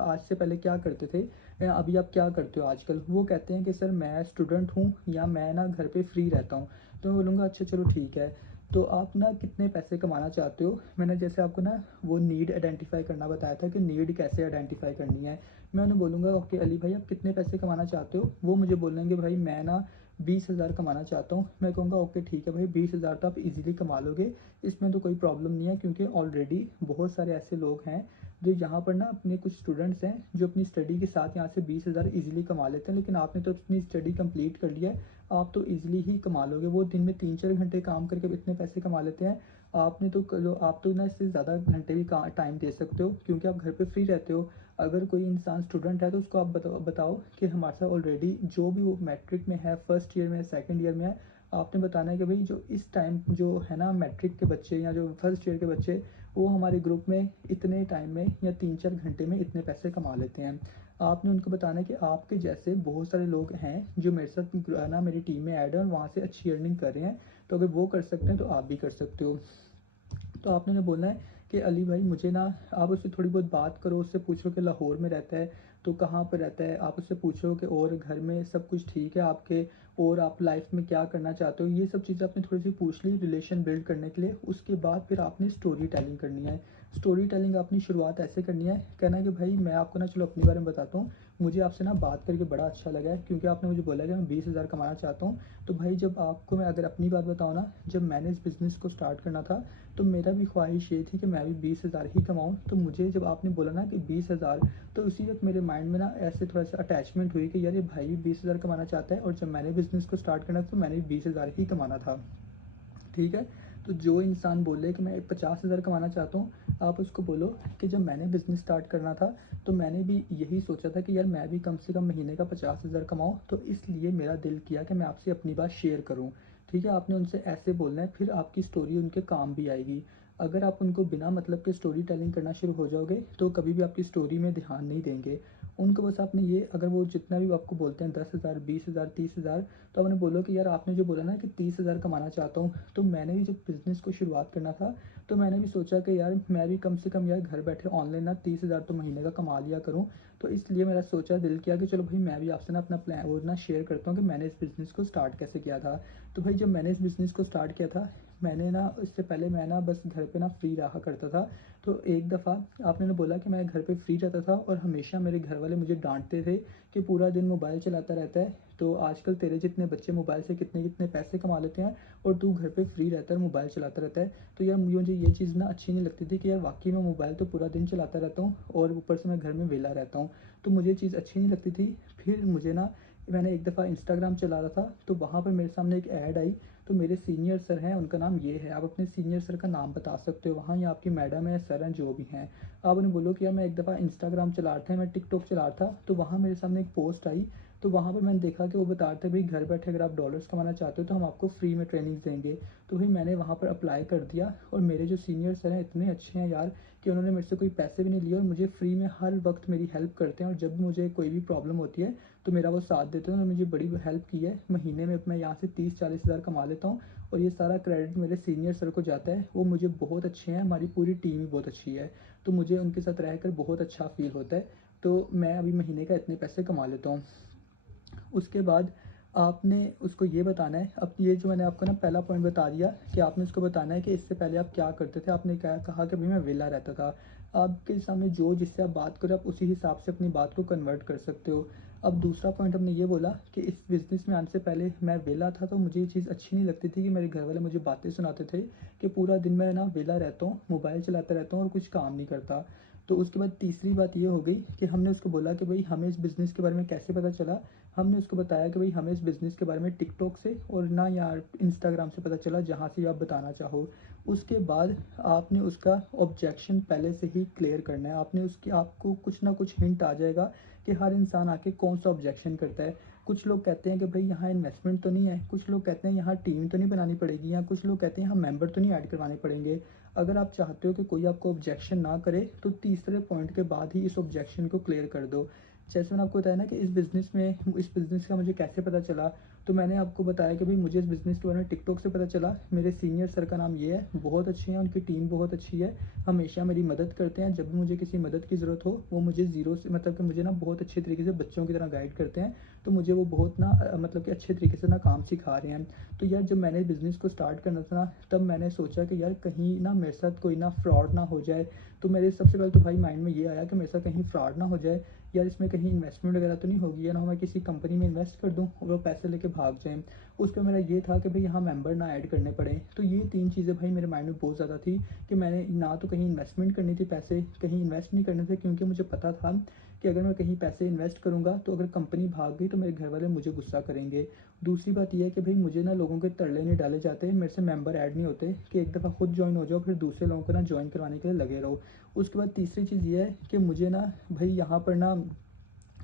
आज से पहले क्या करते थे, या अभी आप क्या करते हो आजकल? वो कहते हैं कि सर मैं स्टूडेंट हूँ, या मैं ना घर पे फ्री रहता हूँ। तो मैं बोलूँगा अच्छा चलो ठीक है, तो आप ना कितने पैसे कमाना चाहते हो? मैंने जैसे आपको ना वो नीड आइडेंटिफ़ाई करना बताया था कि नीड कैसे आइडेंटिफ़ाई करनी है। मैं उन्हें बोलूँगा ओके अली भाई आप कितने पैसे कमाना चाहते हो? वो मुझे बोलेंगे भाई मैं ना 20,000 कमाना चाहता हूँ। मैं कहूँगा ओके ठीक है भाई 20,000 तो आप ईज़िली कमा लोगे, इसमें तो कोई प्रॉब्लम नहीं है, क्योंकि ऑलरेडी बहुत सारे ऐसे लोग हैं जो यहाँ पर ना अपने कुछ स्टूडेंट्स हैं जो अपनी स्टडी के साथ यहाँ से 20,000 ईज़िली कमा लेते हैं, लेकिन आपने तो अपनी स्टडी कंप्लीट कर लिया है, आप तो ईज़िली ही कमा लोगे। वो दिन में 3-4 घंटे काम करके इतने पैसे कमा लेते हैं। आपने तो क लो आप तो ना इससे ज़्यादा घंटे भी का टाइम दे सकते हो, क्योंकि आप घर पे फ्री रहते हो। अगर कोई इंसान स्टूडेंट है तो उसको आप बताओ कि हमारे साथ ऑलरेडी जो भी वो मैट्रिक में है, फर्स्ट ईयर में है, सेकंड ईयर में है, आपने बताना है कि भई जो इस टाइम जो है ना मैट्रिक के बच्चे या जो फर्स्ट ईयर के बच्चे, वो हमारे ग्रुप में इतने टाइम में या 3-4 घंटे में इतने पैसे कमा लेते हैं। आपने उनको बताना है कि आपके जैसे बहुत सारे लोग हैं जो मेरे साथ ना मेरी टीम में ऐड है और वहाँ से अच्छी अर्निंग कर रहे हैं, तो अगर वो कर सकते हैं तो आप भी कर सकते हो। तो आपने उन्हें बोलना है कि अली भाई मुझे ना, आप उससे थोड़ी बहुत बात करो, उससे पूछो कि लाहौर में रहता है तो कहाँ पर रहता है, आप उससे पूछो कि और घर में सब कुछ ठीक है आपके, और आप लाइफ में क्या करना चाहते हो, ये सब चीज़ें आपने थोड़ी सी पूछ ली रिलेशन बिल्ड करने के लिए। उसके बाद फिर आपने स्टोरी टेलिंग करनी है। स्टोरी टेलिंग अपनी शुरुआत ऐसे करनी है, कहना है कि भाई मैं आपको ना चलो अपने बारे में बताता हूँ, मुझे आपसे ना बात करके बड़ा अच्छा लगा है, क्योंकि आपने मुझे बोला कि मैं 20,000 कमाना चाहता हूँ। तो भाई जब आपको मैं अगर अपनी बात बताऊँ ना, जब मैंने इस बिज़नेस को स्टार्ट करना था, तो मेरा भी ख्वाहिश ये थी कि मैं भी 20,000 ही कमाऊँ। तो मुझे जब आपने बोला ना कि 20,000, तो उसी वक़्त मेरे माइंड में ना ऐसे थोड़ा-सा अटैचमेंट हुई कि यार ये भाई भी 20,000 कमाना चाहता है, और जब मैंने बिज़नेस को स्टार्ट करना था तो मैंने भी 20,000 ही कमाना था। ठीक है? तो जो इंसान बोले कि मैं 50,000 कमाना चाहता हूँ, आप उसको बोलो कि जब मैंने बिज़नेस स्टार्ट करना था, तो मैंने भी यही सोचा था कि यार मैं भी कम से कम महीने का 50,000 कमाऊँ, तो इसलिए मेरा दिल किया कि मैं आपसे अपनी बात शेयर करूँ। ठीक है? आपने उनसे ऐसे बोलना है, फिर आपकी स्टोरी उनके काम भी आएगी। अगर आप उनको बिना मतलब के स्टोरी टेलिंग करना शुरू हो जाओगे, तो कभी भी आपकी स्टोरी में ध्यान नहीं देंगे। उनको बस आपने ये, अगर वो जितना भी आपको बोलते हैं 10,000, 20,000, 30,000, तो आपने बोलो कि यार आपने जो बोला ना कि 30,000 कमाना चाहता हूँ, तो मैंने भी जब बिज़नेस को शुरुआत करना था, तो मैंने भी सोचा कि यार मैं भी कम से कम यार घर बैठे ऑनलाइन ना 30,000 तो महीने का कमा लिया करूँ। तो इसलिए मेरा सोचा, दिल किया कि चलो भाई मैं भी आपसे ना अपना प्लान वो ना शेयर करता हूँ कि मैंने इस बिज़नेस को स्टार्ट कैसे किया था। तो भाई जब मैंने इस बिज़नेस को स्टार्ट किया था, मैंने ना इससे पहले मैं ना बस घर पे ना फ्री रहा करता था। तो एक दफ़ा आपने ना बोला कि मैं घर पे फ्री रहता था, और हमेशा मेरे घर वाले मुझे डाँटते थे कि पूरा दिन मोबाइल चलाता रहता है, तो आजकल तेरे जितने बच्चे मोबाइल से कितने-कितने पैसे कमा लेते हैं, और तू घर पे फ्री रहता है और मोबाइल चलाता रहता है। तो यार मुझे ये चीज़ ना अच्छी नहीं लगती थी कि यार वाक़ई में मोबाइल तो पूरा दिन चलाता रहता हूँ और ऊपर से मैं घर में वेला रहता हूँ। तो मुझे ये चीज़ अच्छी नहीं लगती थी। फिर मुझे ना, मैंने एक दफ़ा इंस्टाग्राम चला रहा था, तो वहाँ पर मेरे सामने एक ऐड आई, तो मेरे सीनियर सर हैं, उनका नाम ये है, आप अपने सीनियर सर का नाम बता सकते हो वहाँ, या आपकी मैडम है, सर हैं, जो भी हैं। आप उन्हें बोलो कि यार मैं एक दफ़ा इंस्टाग्राम चला रहा था, मैं टिकटॉक चला रहा था, तो वहाँ मेरे सामने एक पोस्ट आई, तो वहाँ पर मैंने देखा कि वो बता रहे थे भाई घर बैठे अगर आप डॉलर्स कमाना चाहते हो तो हम आपको फ्री में ट्रेनिंग्स देंगे। तो भाई मैंने वहाँ पर अप्लाई कर दिया, और मेरे जो सीनियर सर हैं इतने अच्छे हैं यार, कि उन्होंने मेरे से कोई पैसे भी नहीं लिए और मुझे फ्री में हर वक्त मेरी हेल्प करते हैं, और जब भी मुझे कोई भी प्रॉब्लम होती है तो मेरा वो साथ देते हैं। उन्होंने मुझे बड़ी हेल्प की है। महीने में मैं यहाँ से 30-40 हज़ार कमा लेता हूँ, और ये सारा क्रेडिट मेरे सीनियर सर को जाता है। वो मुझे बहुत अच्छे हैं, हमारी पूरी टीम ही बहुत अच्छी है, तो मुझे उनके साथ रहकर बहुत अच्छा फ़ील होता है। तो मैं अभी महीने का इतने पैसे कमा लेता हूँ। उसके बाद आपने उसको ये बताना है, अब ये जो मैंने आपको ना पहला पॉइंट बता दिया कि आपने उसको बताना है कि इससे पहले आप क्या करते थे। आपने क्या कहा कि भाई मैं वेला रहता था। आपके सामने जो जिससे आप बात करो, आप उसी हिसाब से अपनी बात को कन्वर्ट कर सकते हो। अब दूसरा पॉइंट हमने ये बोला कि इस बिज़नेस में आने से पहले मैं वेला था, तो मुझे ये चीज़ अच्छी नहीं लगती थी कि मेरे घर वाले मुझे बातें सुनाते थे कि पूरा दिन मैं ना वेला रहता हूँ, मोबाइल चलाता रहता हूँ और कुछ काम नहीं करता। तो उसके बाद तीसरी बात ये हो गई कि हमने उसको बोला कि भाई हमें इस बिज़नेस के बारे में कैसे पता चला। हमने उसको बताया कि भाई हमें इस बिज़नेस के बारे में टिकटॉक से और ना यार इंस्टाग्राम से पता चला, जहाँ से आप बताना चाहो। उसके बाद आपने उसका ऑब्जेक्शन पहले से ही क्लियर करना है। आपने उसकी आपको कुछ ना कुछ हिंट आ जाएगा कि हर इंसान आके कौन सा ऑब्जेक्शन करता है। कुछ लोग कहते हैं कि भाई यहाँ इन्वेस्टमेंट तो नहीं है, कुछ लोग कहते हैं यहाँ टीम तो नहीं बनानी पड़ेगी, या कुछ लोग कहते हैं यहाँ मेंबर तो नहीं ऐड करवाने पड़ेंगे। अगर आप चाहते हो कि कोई आपको ऑब्जेक्शन ना करे, तो तीसरे पॉइंट के बाद ही इस ऑब्जेक्शन को क्लियर कर दो। जैसे मैंने आपको बताया ना कि इस बिज़नेस का मुझे कैसे पता चला, तो मैंने आपको बताया कि भाई मुझे इस बिज़नेस के बारे में टिकटॉक से पता चला। मेरे सीनियर सर का नाम ये है, बहुत अच्छे हैं, उनकी टीम बहुत अच्छी है, हमेशा मेरी मदद करते हैं। जब भी मुझे किसी मदद की ज़रूरत हो, वो मुझे ज़ीरो से मतलब कि मुझे ना बहुत अच्छे तरीके से बच्चों की तरह गाइड करते हैं। तो मुझे वो बहुत ना मतलब कि अच्छे तरीके से ना काम सिखा रहे हैं। तो यार जब मैंने बिज़नेस को स्टार्ट करना था ना, तब मैंने सोचा कि यार कहीं ना मेरे साथ कोई ना फ्रॉड ना हो जाए। तो मेरे सबसे पहले तो भाई माइंड में ये आया कि मेरे साथ कहीं फ्रॉड ना हो जाए, यार इसमें कहीं इन्वेस्टमेंट वगैरह तो नहीं होगी, या ना मैं किसी कंपनी में इन्वेस्ट कर दूँ और वो पैसे लेके भाग जाएँ। उसका मेरा ये था कि भाई यहाँ मेंबर ना ऐड करने पड़े। तो ये 3 चीज़ें भाई मेरे माइंड में बहुत ज़्यादा थी कि मैंने ना तो कहीं इन्वेस्टमेंट करनी थी, पैसे कहीं इन्वेस्ट नहीं करने थे, क्योंकि मुझे पता था कि अगर मैं कहीं पैसे इन्वेस्ट करूँगा, तो अगर कंपनी भाग गई तो मेरे घर वाले मुझे गुस्सा करेंगे। दूसरी बात ये है कि भाई मुझे ना लोगों के तरले नहीं डाले जाते, मेरे से मेंबर ऐड नहीं होते कि एक दफ़ा खुद जॉइन हो जाओ फिर दूसरे लोगों को ना जॉइन करवाने के लिए लगे रहो। उसके बाद तीसरी चीज़ ये है कि मुझे ना भाई यहाँ पर ना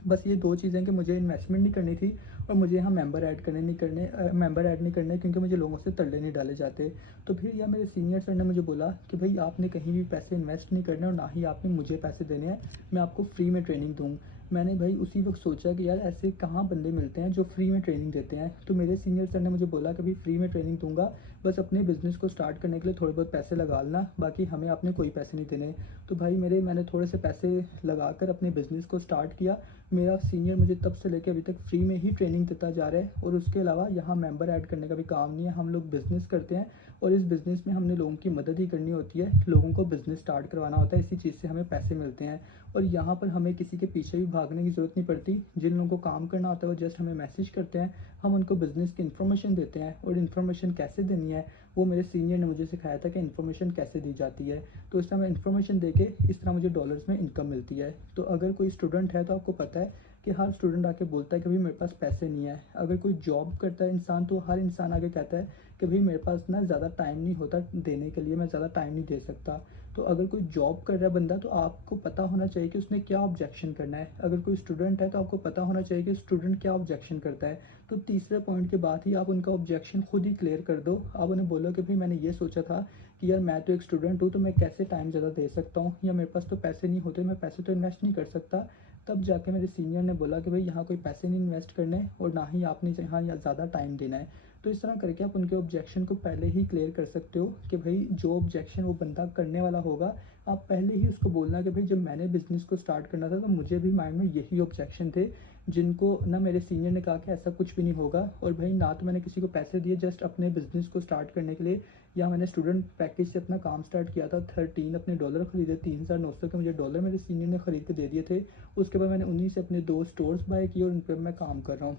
बस ये 2 चीज़ें कि मुझे इन्वेस्टमेंट नहीं करनी थी, और मुझे यहाँ मेंबर ऐड नहीं करने, क्योंकि मुझे लोगों से तरले नहीं डाले जाते। तो फिर यार मेरे सीनियर सर ने मुझे बोला कि भई आपने कहीं भी पैसे इन्वेस्ट नहीं करने और ना ही आपने मुझे पैसे देने हैं, मैं आपको फ्री में ट्रेनिंग दूँ। मैंने भाई उसी वक़्त सोचा कि यार ऐसे कहाँ बंदे मिलते हैं जो फ्री में ट्रेनिंग देते हैं। तो मेरे सीनियर सर ने मुझे बोला कि भई फ्री में ट्रेनिंग दूँगा, बस अपने बिज़नेस को स्टार्ट करने के लिए थोड़े बहुत पैसे लगा लेना, बाकी हमें आपने कोई पैसे नहीं देने। तो भाई मैंने थोड़े से पैसे लगाकर अपने बिज़नेस को स्टार्ट किया। मेरा सीनियर मुझे तब से लेके अभी तक फ्री में ही ट्रेनिंग देता जा रहा है, और उसके अलावा यहाँ मेंबर ऐड करने का भी काम नहीं है। हम लोग बिज़नेस करते हैं, और इस बिज़नेस में हमने लोगों की मदद ही करनी होती है, लोगों को बिज़नेस स्टार्ट करवाना होता है, इसी चीज़ से हमें पैसे मिलते हैं। और यहाँ पर हमें किसी के पीछे भी भागने की ज़रूरत नहीं पड़ती। जिन लोगों को काम करना होता है वो जस्ट हमें मैसेज करते हैं, हम उनको बिज़नेस की इन्फॉर्मेशन देते हैं, और इन्फॉर्मेशन कैसे देनी है वो मेरे सीनियर ने मुझे सिखाया था कि इन्फॉर्मेशन कैसे दी जाती है। तो इस तरह मैं इन्फॉर्मेशन देके इस तरह मुझे डॉलर्स में इनकम मिलती है। तो अगर कोई स्टूडेंट है, तो आपको पता है कि हर स्टूडेंट आके बोलता है कि भाई मेरे पास पैसे नहीं है। अगर कोई जॉब करता है इंसान, तो हर इंसान आके कहता है कि भाई मेरे पास ना ज़्यादा टाइम नहीं होता देने के लिए, मैं ज़्यादा टाइम नहीं दे सकता। तो अगर कोई जॉब कर रहा है बंदा, तो आपको पता होना चाहिए कि उसने क्या ऑब्जेक्शन करना है। अगर कोई स्टूडेंट है, तो आपको पता होना चाहिए कि स्टूडेंट क्या ऑब्जेक्शन करता है। तो तीसरे पॉइंट के बाद ही आप उनका ऑब्जेक्शन खुद ही क्लियर कर दो। आप उन्हें बोलो कि भाई मैंने ये सोचा था कि यार मैं तो एक स्टूडेंट हूँ, तो मैं कैसे टाइम ज़्यादा दे सकता हूँ, या मेरे पास तो पैसे नहीं होते, मैं पैसे तो इन्वेस्ट नहीं कर सकता। तब जाके मेरे सीनियर ने बोला कि भाई यहाँ कोई पैसे नहीं इन्वेस्ट करने, और ना ही आपने यहाँ या ज़्यादा टाइम देना है। तो इस तरह करके आप उनके ऑब्जेक्शन को पहले ही क्लियर कर सकते हो कि भाई जो ऑब्जेक्शन वो बंदा करने वाला होगा, आप पहले ही उसको बोलना कि भाई जब मैंने बिज़नेस को स्टार्ट करना था, तो मुझे भी माइंड में यही ऑब्जेक्शन थे, जिनको ना मेरे सीनियर ने कहा कि ऐसा कुछ भी नहीं होगा। और भाई ना तो मैंने किसी को पैसे दिए, जस्ट अपने बिज़नेस को स्टार्ट करने के लिए। या मैंने स्टूडेंट पैकेज से अपना काम स्टार्ट किया था, 13 अपने डॉलर खरीदे, 3,900 के मुझे डॉलर मेरे सीनियर ने खरीद के दे दिए थे। उसके बाद मैंने उन्हीं से अपने 2 स्टोर्स बाय किए, और उन पे मैं काम कर रहा हूँ।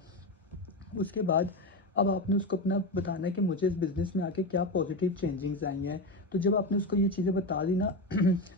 उसके बाद अब आपने उसको अपना बताना है कि मुझे इस बिज़नेस में आके क्या पॉजिटिव चेंजिंग्स आई हैं। तो जब आपने उसको ये चीज़ें बता दी ना,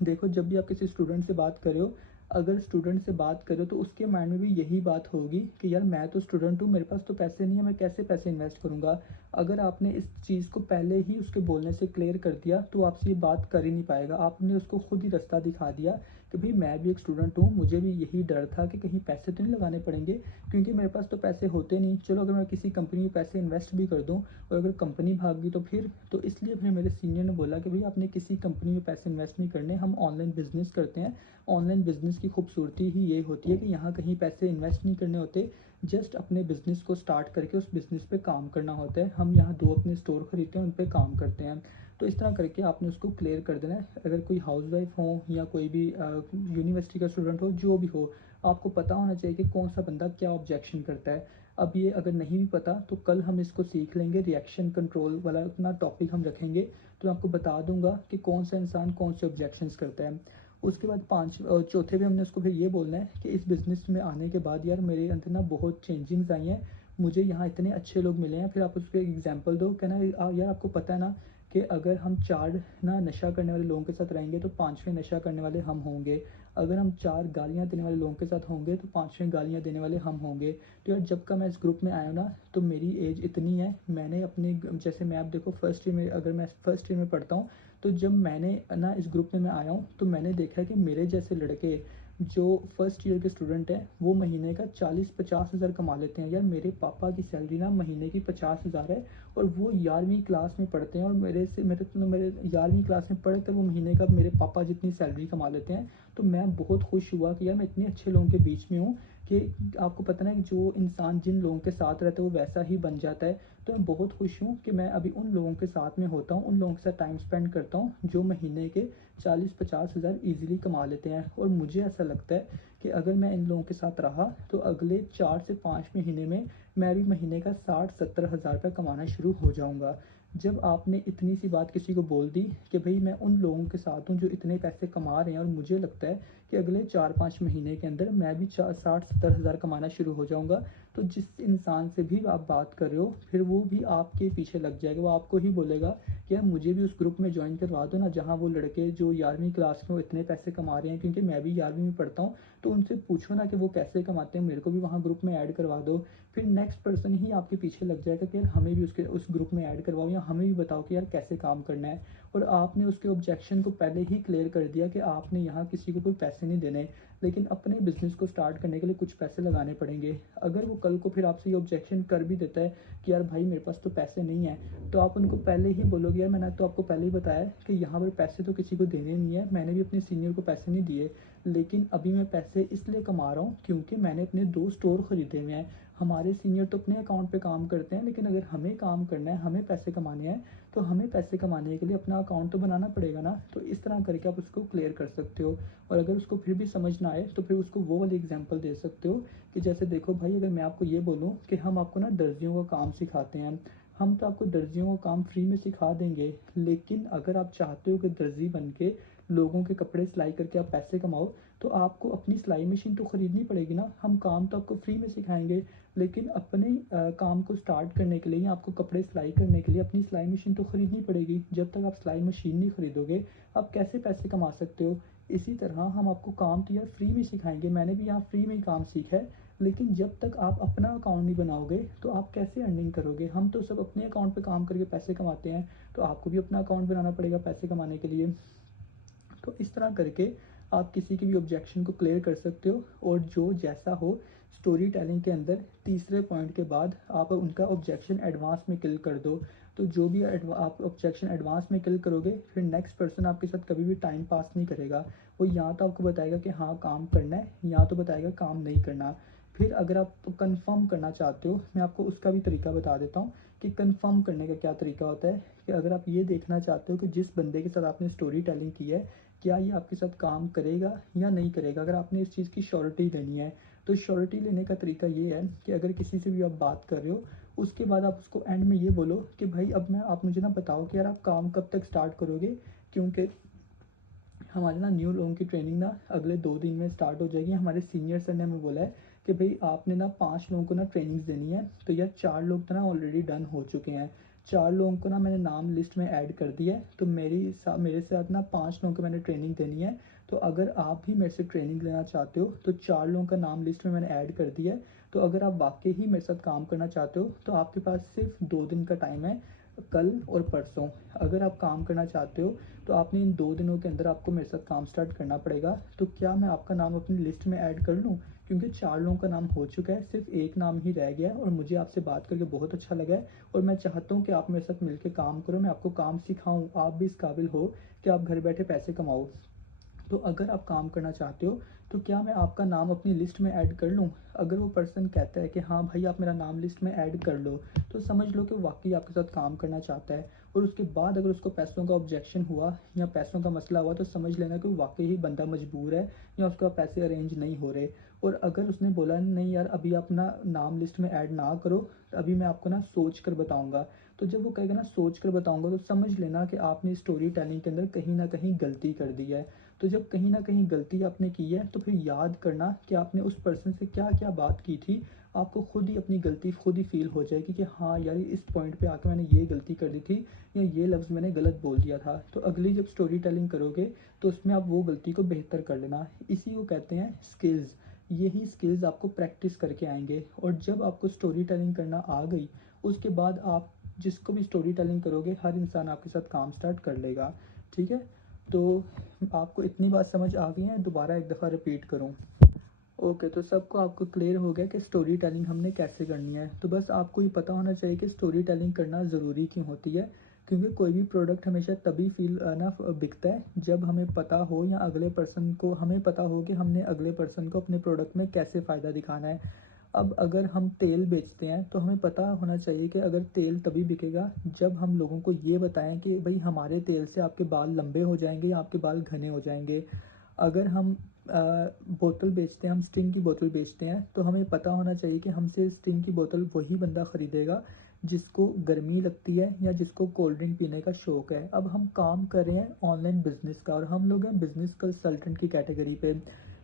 देखो जब भी आप किसी स्टूडेंट से बात कर रहे हो, अगर स्टूडेंट से बात कर रहे हो, तो उसके माइंड में भी यही बात होगी कि यार मैं तो स्टूडेंट हूँ, मेरे पास तो पैसे नहीं है, मैं कैसे पैसे इन्वेस्ट करूँगा। अगर आपने इस चीज़ को पहले ही उसके बोलने से क्लियर कर दिया, तो आपसे ये बात कर ही नहीं पाएगा। आपने उसको खुद ही रास्ता दिखा दिया कि भाई मैं भी एक स्टूडेंट हूँ, मुझे भी यही डर था कि कहीं पैसे तो नहीं लगाने पड़ेंगे, क्योंकि मेरे पास तो पैसे होते नहीं। चलो अगर मैं किसी कंपनी में पैसे इन्वेस्ट भी कर दूँ, और अगर कंपनी भाग गई, तो फिर तो इसलिए फिर मेरे सीनियर ने बोला कि भाई आपने किसी कंपनी में पैसे इन्वेस्ट नहीं करने, हम ऑनलाइन बिज़नेस करते हैं। ऑनलाइन बिज़नेस की खूबसूरती ही ये होती है कि यहाँ कहीं पैसे इन्वेस्ट नहीं करने होते, जस्ट अपने बिज़नेस को स्टार्ट करके उस बिज़नेस पे काम करना होता है। हम यहाँ 2 अपने स्टोर खरीदते हैं, उन पे काम करते हैं। तो इस तरह करके आपने उसको क्लियर कर देना है। अगर कोई हाउसवाइफ हो या कोई भी यूनिवर्सिटी का स्टूडेंट हो, जो भी हो, आपको पता होना चाहिए कि कौन सा बंदा क्या ऑब्जेक्शन करता है। अब ये अगर नहीं भी पता तो कल हम इसको सीख लेंगे, रिएक्शन कंट्रोल वाला अपना टॉपिक हम रखेंगे, तो मैं आपको बता दूंगा कि कौन सा इंसान कौन से ऑब्जेक्शंस करता है। उसके बाद चौथे पे हमने उसको फिर ये बोलना है कि इस बिज़नेस में आने के बाद यार मेरे अंदर ना बहुत चेंजिंग्स आई हैं, मुझे यहाँ इतने अच्छे लोग मिले हैं। फिर आप उस पर एग्जाम्पल दो, कहना यार आपको पता है ना कि अगर हम 4 ना नशा करने वाले लोगों के साथ रहेंगे तो 5वें नशा करने वाले हम होंगे। अगर हम 4 गालियाँ देने वाले लोगों के साथ होंगे तो 5वें गालियाँ देने वाले हम होंगे। तो यार जब का मैं इस ग्रुप में आया हूँ ना, तो मेरी एज इतनी है, मैंने अपने जैसे मैं आप देखो फर्स्ट ईयर में, अगर मैं फर्स्ट ईयर में पढ़ता हूँ, तो जब मैंने ना इस ग्रुप में मैं आया हूँ तो मैंने देखा है कि मेरे जैसे लड़के जो फर्स्ट ईयर के स्टूडेंट हैं वो महीने का 40-50 हज़ार कमा लेते हैं। यार मेरे पापा की सैलरी ना महीने की 50 हज़ार है, और वो 11वीं क्लास में पढ़ते हैं, और मेरे 11वीं क्लास में पढ़ कर वो महीने का मेरे पापा जितनी सैलरी कमा लेते हैं। तो मैं बहुत खुश हुआ कि यार मैं इतने अच्छे लोगों के बीच में हूँ कि आपको पता ना कि जो इंसान जिन लोगों के साथ रहता है वो वैसा ही बन जाता है। तो मैं बहुत खुश हूँ कि मैं अभी उन लोगों के साथ में होता हूँ, उन लोगों के साथ टाइम स्पेंड करता हूँ जो महीने के 40-50 हज़ार ईजिली कमा लेते हैं। और मुझे ऐसा लगता है कि अगर मैं इन लोगों के साथ रहा तो अगले 4 से 5 महीने में मैं भी महीने का 60-70 हज़ार रुपये कमाना शुरू हो जाऊँगा। जब आपने इतनी सी बात किसी को बोल दी कि भाई मैं उन लोगों के साथ हूँ जो इतने पैसे कमा रहे हैं, और मुझे लगता है कि अगले 4-5 महीने के अंदर मैं भी 60-70 हज़ार कमाना शुरू हो जाऊँगा, तो जिस इंसान से भी आप बात कर रहे हो फिर वो भी आपके पीछे लग जाएगा। वो आपको ही बोलेगा कि यार मुझे भी उस ग्रुप में ज्वाइन करवा दो ना, जहाँ वो लड़के जो 11वीं क्लास में वो इतने पैसे कमा रहे हैं, क्योंकि मैं भी 11वीं में पढ़ता हूँ। तो उनसे पूछो ना कि वो कैसे कमाते हैं, मेरे को भी वहाँ ग्रुप में ऐड करवा दो। फिर नेक्स्ट पर्सन ही आपके पीछे लग जाएगा कि यार हमें भी उस ग्रुप में ऐड करवाओ, या हमें भी बताओ कि यार कैसे काम करना है। और आपने उसके ऑब्जेक्शन को पहले ही क्लियर कर दिया कि आपने यहाँ किसी को कोई पैसे नहीं देने, लेकिन अपने बिजनेस को स्टार्ट करने के लिए कुछ पैसे लगाने पड़ेंगे। अगर वो कल को फिर आपसे ये ऑब्जेक्शन कर भी देता है कि यार भाई मेरे पास तो पैसे नहीं है, तो आप उनको पहले ही बोलोगे यार मैंने तो आपको पहले ही बताया कि यहाँ पर पैसे तो किसी को देने नहीं है, मैंने भी अपने सीनियर को पैसे नहीं दिए, लेकिन अभी मैं पैसे इसलिए कमा रहा हूँ क्योंकि मैंने अपने 2 स्टोर खरीदे हुए हैं। हमारे सीनियर तो अपने अकाउंट पे काम करते हैं, लेकिन अगर हमें काम करना है, हमें पैसे कमाने हैं, तो हमें पैसे कमाने के लिए अपना अकाउंट तो बनाना पड़ेगा ना। तो इस तरह करके आप उसको क्लियर कर सकते हो। और अगर उसको फिर भी समझ ना आए तो फिर उसको वो वाली एग्जांपल दे सकते हो कि जैसे देखो भाई, अगर मैं आपको ये बोलूँ कि हम आपको ना दर्जियों का काम सिखाते हैं, हम तो आपको दर्जियों का काम फ्री में सिखा देंगे, लेकिन अगर आप चाहते हो कि दर्जी बन के लोगों के कपड़े सिलाई करके आप पैसे कमाओ, तो आपको अपनी सिलाई मशीन तो ख़रीदनी पड़ेगी ना। हम काम तो आपको फ्री में सिखाएंगे, लेकिन अपने काम को स्टार्ट करने के लिए या आपको कपड़े सिलाई करने के लिए अपनी सिलाई मशीन तो ख़रीदनी पड़ेगी। जब तक आप सिलाई मशीन नहीं ख़रीदोगे आप कैसे पैसे कमा सकते हो। इसी तरह हम आपको काम तो यार फ्री में सिखाएंगे, मैंने भी यहाँ फ्री में ही काम सीखा है, लेकिन जब तक आप अपना अकाउंट नहीं बनाओगे तो आप कैसे अर्निंग करोगे। हम तो सब अपने अकाउंट पे काम करके पैसे कमाते हैं, तो आपको भी अपना अकाउंट बनाना पड़ेगा पैसे कमाने के लिए। तो इस तरह करके आप किसी की भी ऑब्जेक्शन को क्लियर कर सकते हो। और जो जैसा हो, स्टोरी टेलिंग के अंदर तीसरे पॉइंट के बाद आप उनका ऑब्जेक्शन एडवांस में किल कर दो। तो जो भी आप ऑब्जेक्शन एडवांस में किल करोगे, फिर नेक्स्ट पर्सन आपके साथ कभी भी टाइम पास नहीं करेगा। वो या तो आपको बताएगा कि हाँ काम करना है, या तो बताएगा काम नहीं करना। फिर अगर आप कंफर्म करना चाहते हो, मैं आपको उसका भी तरीका बता देता हूँ कि कंफर्म करने का क्या तरीका होता है। कि अगर आप ये देखना चाहते हो कि जिस बंदे के साथ आपने स्टोरी टेलिंग की है, क्या ये आपके साथ काम करेगा या नहीं करेगा, अगर आपने इस चीज़ की श्योरिटी लेनी है, तो श्योरिटी लेने का तरीका ये है कि अगर किसी से भी आप बात कर रहे हो, उसके बाद आप उसको एंड में ये बोलो कि भाई अब मैं आप मुझे ना बताओ कि यार आप काम कब तक स्टार्ट करोगे, क्योंकि हमारे ना न्यू लोगों की ट्रेनिंग ना अगले 2 दिन में स्टार्ट हो जाएगी। हमारे सीनियर सर ने हमें बोला है कि भाई आपने ना 5 लोगों को ना ट्रेनिंग्स देनी है। तो यार 4 लोग तो ना ऑलरेडी डन हो चुके हैं, 4 लोगों को ना मैंने नाम लिस्ट में ऐड कर दिया है। तो मेरे साथ ना 5 लोगों को मैंने ट्रेनिंग देनी है। तो अगर आप भी मेरे से ट्रेनिंग लेना चाहते हो तो 4 लोगों का नाम लिस्ट में मैंने ऐड कर दिया है। तो अगर आप वाकई ही मेरे साथ काम करना चाहते हो तो आपके पास सिर्फ 2 दिन का टाइम है, कल और परसों। अगर आप काम करना चाहते हो तो आपने इन 2 दिनों के अंदर आपको मेरे साथ काम स्टार्ट करना पड़ेगा। तो क्या मैं आपका नाम अपनी लिस्ट में ऐड कर लूँ, क्योंकि 4 लोगों का नाम हो चुका है, सिर्फ एक नाम ही रह गया है। और मुझे आपसे बात करके बहुत अच्छा लगा है, और मैं चाहता हूँ कि आप मेरे साथ मिलकर काम करो, मैं आपको काम सिखाऊँ, आप भी इस काबिल हो कि आप घर बैठे पैसे कमाओ। तो अगर आप काम करना चाहते हो तो क्या मैं आपका नाम अपनी लिस्ट में ऐड कर लूँ? अगर वो पर्सन कहता है कि हाँ भाई आप मेरा नाम लिस्ट में ऐड कर लो, तो समझ लो कि वाक़ई आपके साथ काम करना चाहता है। और उसके बाद अगर उसको पैसों का ऑब्जेक्शन हुआ या पैसों का मसला हुआ, तो समझ लेना कि वाक़ई ही बंदा मजबूर है या उसके पास पैसे अरेंज नहीं हो रहे। और अगर उसने बोला नहीं यार अभी आप ना नाम लिस्ट में ऐड ना करो, तो अभी मैं आपको ना सोच कर बताऊँगा। तो जब वो कहेगा ना सोच कर बताऊँगा, तो समझ लेना कि आपने स्टोरी टेलिंग के अंदर कहीं न कहीं गलती कर दी है। तो जब कहीं न कहीं गलती आपने की है, तो फिर याद करना कि आपने उस पर्सन से क्या-क्या बात की थी। आपको खुद ही अपनी गलती खुद ही फ़ील हो जाएगी कि हाँ यार, इस पॉइंट पे आके मैंने ये गलती कर दी थी या ये लफ्ज़ मैंने गलत बोल दिया था। तो अगली जब स्टोरी टेलिंग करोगे, तो उसमें आप वो गलती को बेहतर कर लेना। इसी को कहते हैं स्किल्स। यही स्किल्स आपको प्रैक्टिस करके आएँगे, और जब आपको स्टोरी टेलिंग करना आ गई, उसके बाद आप जिसको भी स्टोरी टेलिंग करोगे, हर इंसान आपके साथ काम स्टार्ट कर लेगा। ठीक है? तो आपको इतनी बात समझ आ गई है, दोबारा एक दफ़ा रिपीट करूँ? ओके, तो सबको आपको क्लियर हो गया कि स्टोरी टेलिंग हमने कैसे करनी है। तो बस आपको ये पता होना चाहिए कि स्टोरी टेलिंग करना ज़रूरी क्यों होती है। क्योंकि कोई भी प्रोडक्ट हमेशा तभी बिकता है जब हमें पता हो, या अगले पर्सन को हमें पता हो कि हमने अगले पर्सन को अपने प्रोडक्ट में कैसे फ़ायदा दिखाना है। अब अगर हम तेल बेचते हैं, तो हमें पता होना चाहिए कि अगर तेल तभी बिकेगा जब हम लोगों को ये बताएं कि भाई हमारे तेल से आपके बाल लंबे हो जाएंगे या आपके बाल घने हो जाएंगे। अगर हम बोतल बेचते हैं, हम स्टिंग की बोतल बेचते हैं, तो हमें पता होना चाहिए कि हमसे स्टिंग की बोतल वही बंदा ख़रीदेगा जिसको गर्मी लगती है या जिसको कोल्ड ड्रिंक पीने का शौक़ है। अब हम काम कर रहे हैं ऑनलाइन बिज़नेस का, और हम लोग हैं बिज़नेस कंसल्टेंट की कैटेगरी पे।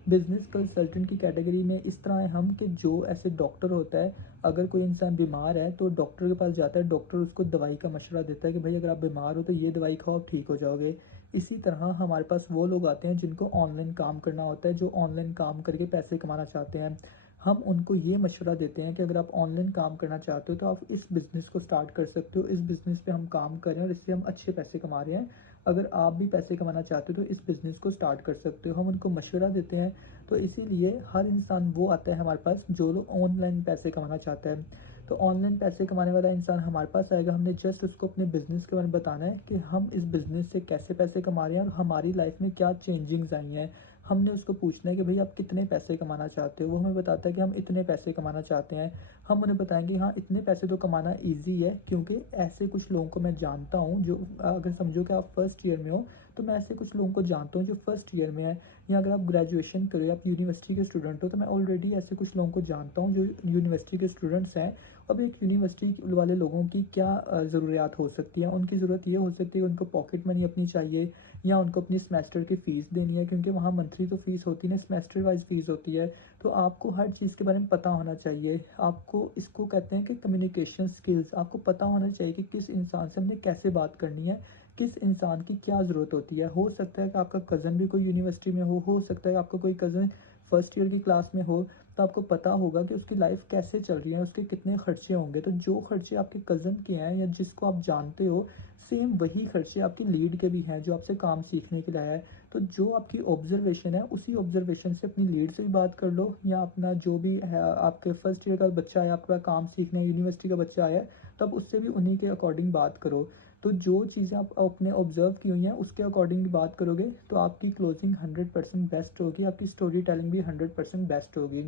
बिज़नेस कंसल्टेंट की कैटेगरी में इस तरह है हम कि जो ऐसे डॉक्टर होता है, अगर कोई इंसान बीमार है तो डॉक्टर के पास जाता है, डॉक्टर उसको दवाई का मशवरा देता है कि भाई अगर आप बीमार हो तो ये दवाई खाओ, आप ठीक हो जाओगे। इसी तरह हमारे पास वो लोग आते हैं जिनको ऑनलाइन काम करना होता है, जो ऑनलाइन काम करके पैसे कमाना चाहते हैं। हम उनको ये मशवरा देते हैं कि अगर आप ऑनलाइन काम करना चाहते हो तो आप इस बिज़नेस को स्टार्ट कर सकते हो, इस बिज़नेस पे हम काम कर रहे हैं और इससे हम अच्छे पैसे कमा रहे हैं। अगर आप भी पैसे कमाना चाहते हो तो इस बिज़नेस को स्टार्ट कर सकते हो, हम उनको मशवरा देते हैं। तो इसीलिए हर इंसान वो आता है हमारे पास जो लोग ऑनलाइन पैसे कमाना चाहता है। तो ऑनलाइन पैसे कमाने वाला इंसान हमारे पास आएगा, हमने जस्ट उसको अपने बिज़नेस के बारे में बताना है कि हम इस बिज़नेस से कैसे पैसे कमा रहे हैं और हमारी लाइफ में क्या चेंजिंग्स आई हैं। हमने उसको पूछना है कि भाई आप कितने पैसे कमाना चाहते हो, वो हमें बताता है कि हम इतने पैसे कमाना चाहते हैं। हम उन्हें बताएंगे हाँ इतने पैसे तो कमाना ईजी है, क्योंकि ऐसे कुछ लोगों को मैं जानता हूँ जो, अगर समझो कि आप फर्स्ट ईयर में हो, तो मैं ऐसे कुछ लोगों को जानता हूँ जो फर्स्ट ईयर में है। या अगर आप ग्रेजुएशन करो या आप यूनिवर्सिटी के स्टूडेंट हो, तो मैं ऑलरेडी ऐसे कुछ लोगों को जानता हूँ जो यूनिवर्सिटी के स्टूडेंट्स हैं। अब एक यूनिवर्सिटी वाले लोगों की क्या ज़रूरियात हो सकती है, उनकी ज़रूरत ये हो सकती है उनको पॉकेट मनी अपनी चाहिए, या उनको अपनी सेमेस्टर की फ़ीस देनी है, क्योंकि वहाँ मंथली तो फ़ीस होती है ना, सेमेस्टर वाइज फ़ीस होती है। तो आपको हर चीज़ के बारे में पता होना चाहिए। आपको इसको कहते हैं कि कम्युनिकेशन स्किल्स, आपको पता होना चाहिए कि किस इंसान से हमने कैसे बात करनी है, किस इंसान की क्या ज़रूरत होती है। हो सकता है कि आपका कज़न भी कोई यूनिवर्सिटी में हो सकता है आपका कोई कज़न फर्स्ट ईयर की क्लास में हो, तो आपको पता होगा कि उसकी लाइफ कैसे चल रही है, उसके कितने खर्चे होंगे। तो जो खर्चे आपके कज़न के हैं या जिसको आप जानते हो, सेम वही खर्चे आपकी लीड के भी हैं जो आपसे काम सीखने के लिए आया है। तो जो आपकी ऑब्जर्वेशन है, उसी ऑब्जर्वेशन से अपनी लीड से भी बात कर लो, या अपना जो भी है आपके फर्स्ट ईयर का बच्चा है, आपका काम सीखने यूनिवर्सिटी का बच्चा आया है, तो आप उससे भी उन्हीं के अकॉर्डिंग बात करो। तो जो चीज़ें आप अपने ऑब्ज़र्व की हुई हैं उसके अकॉर्डिंग बात करोगे, तो आपकी क्लोजिंग 100% बेस्ट होगी, आपकी स्टोरी टेलिंग भी 100% बेस्ट होगी।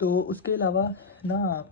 तो उसके अलावा ना,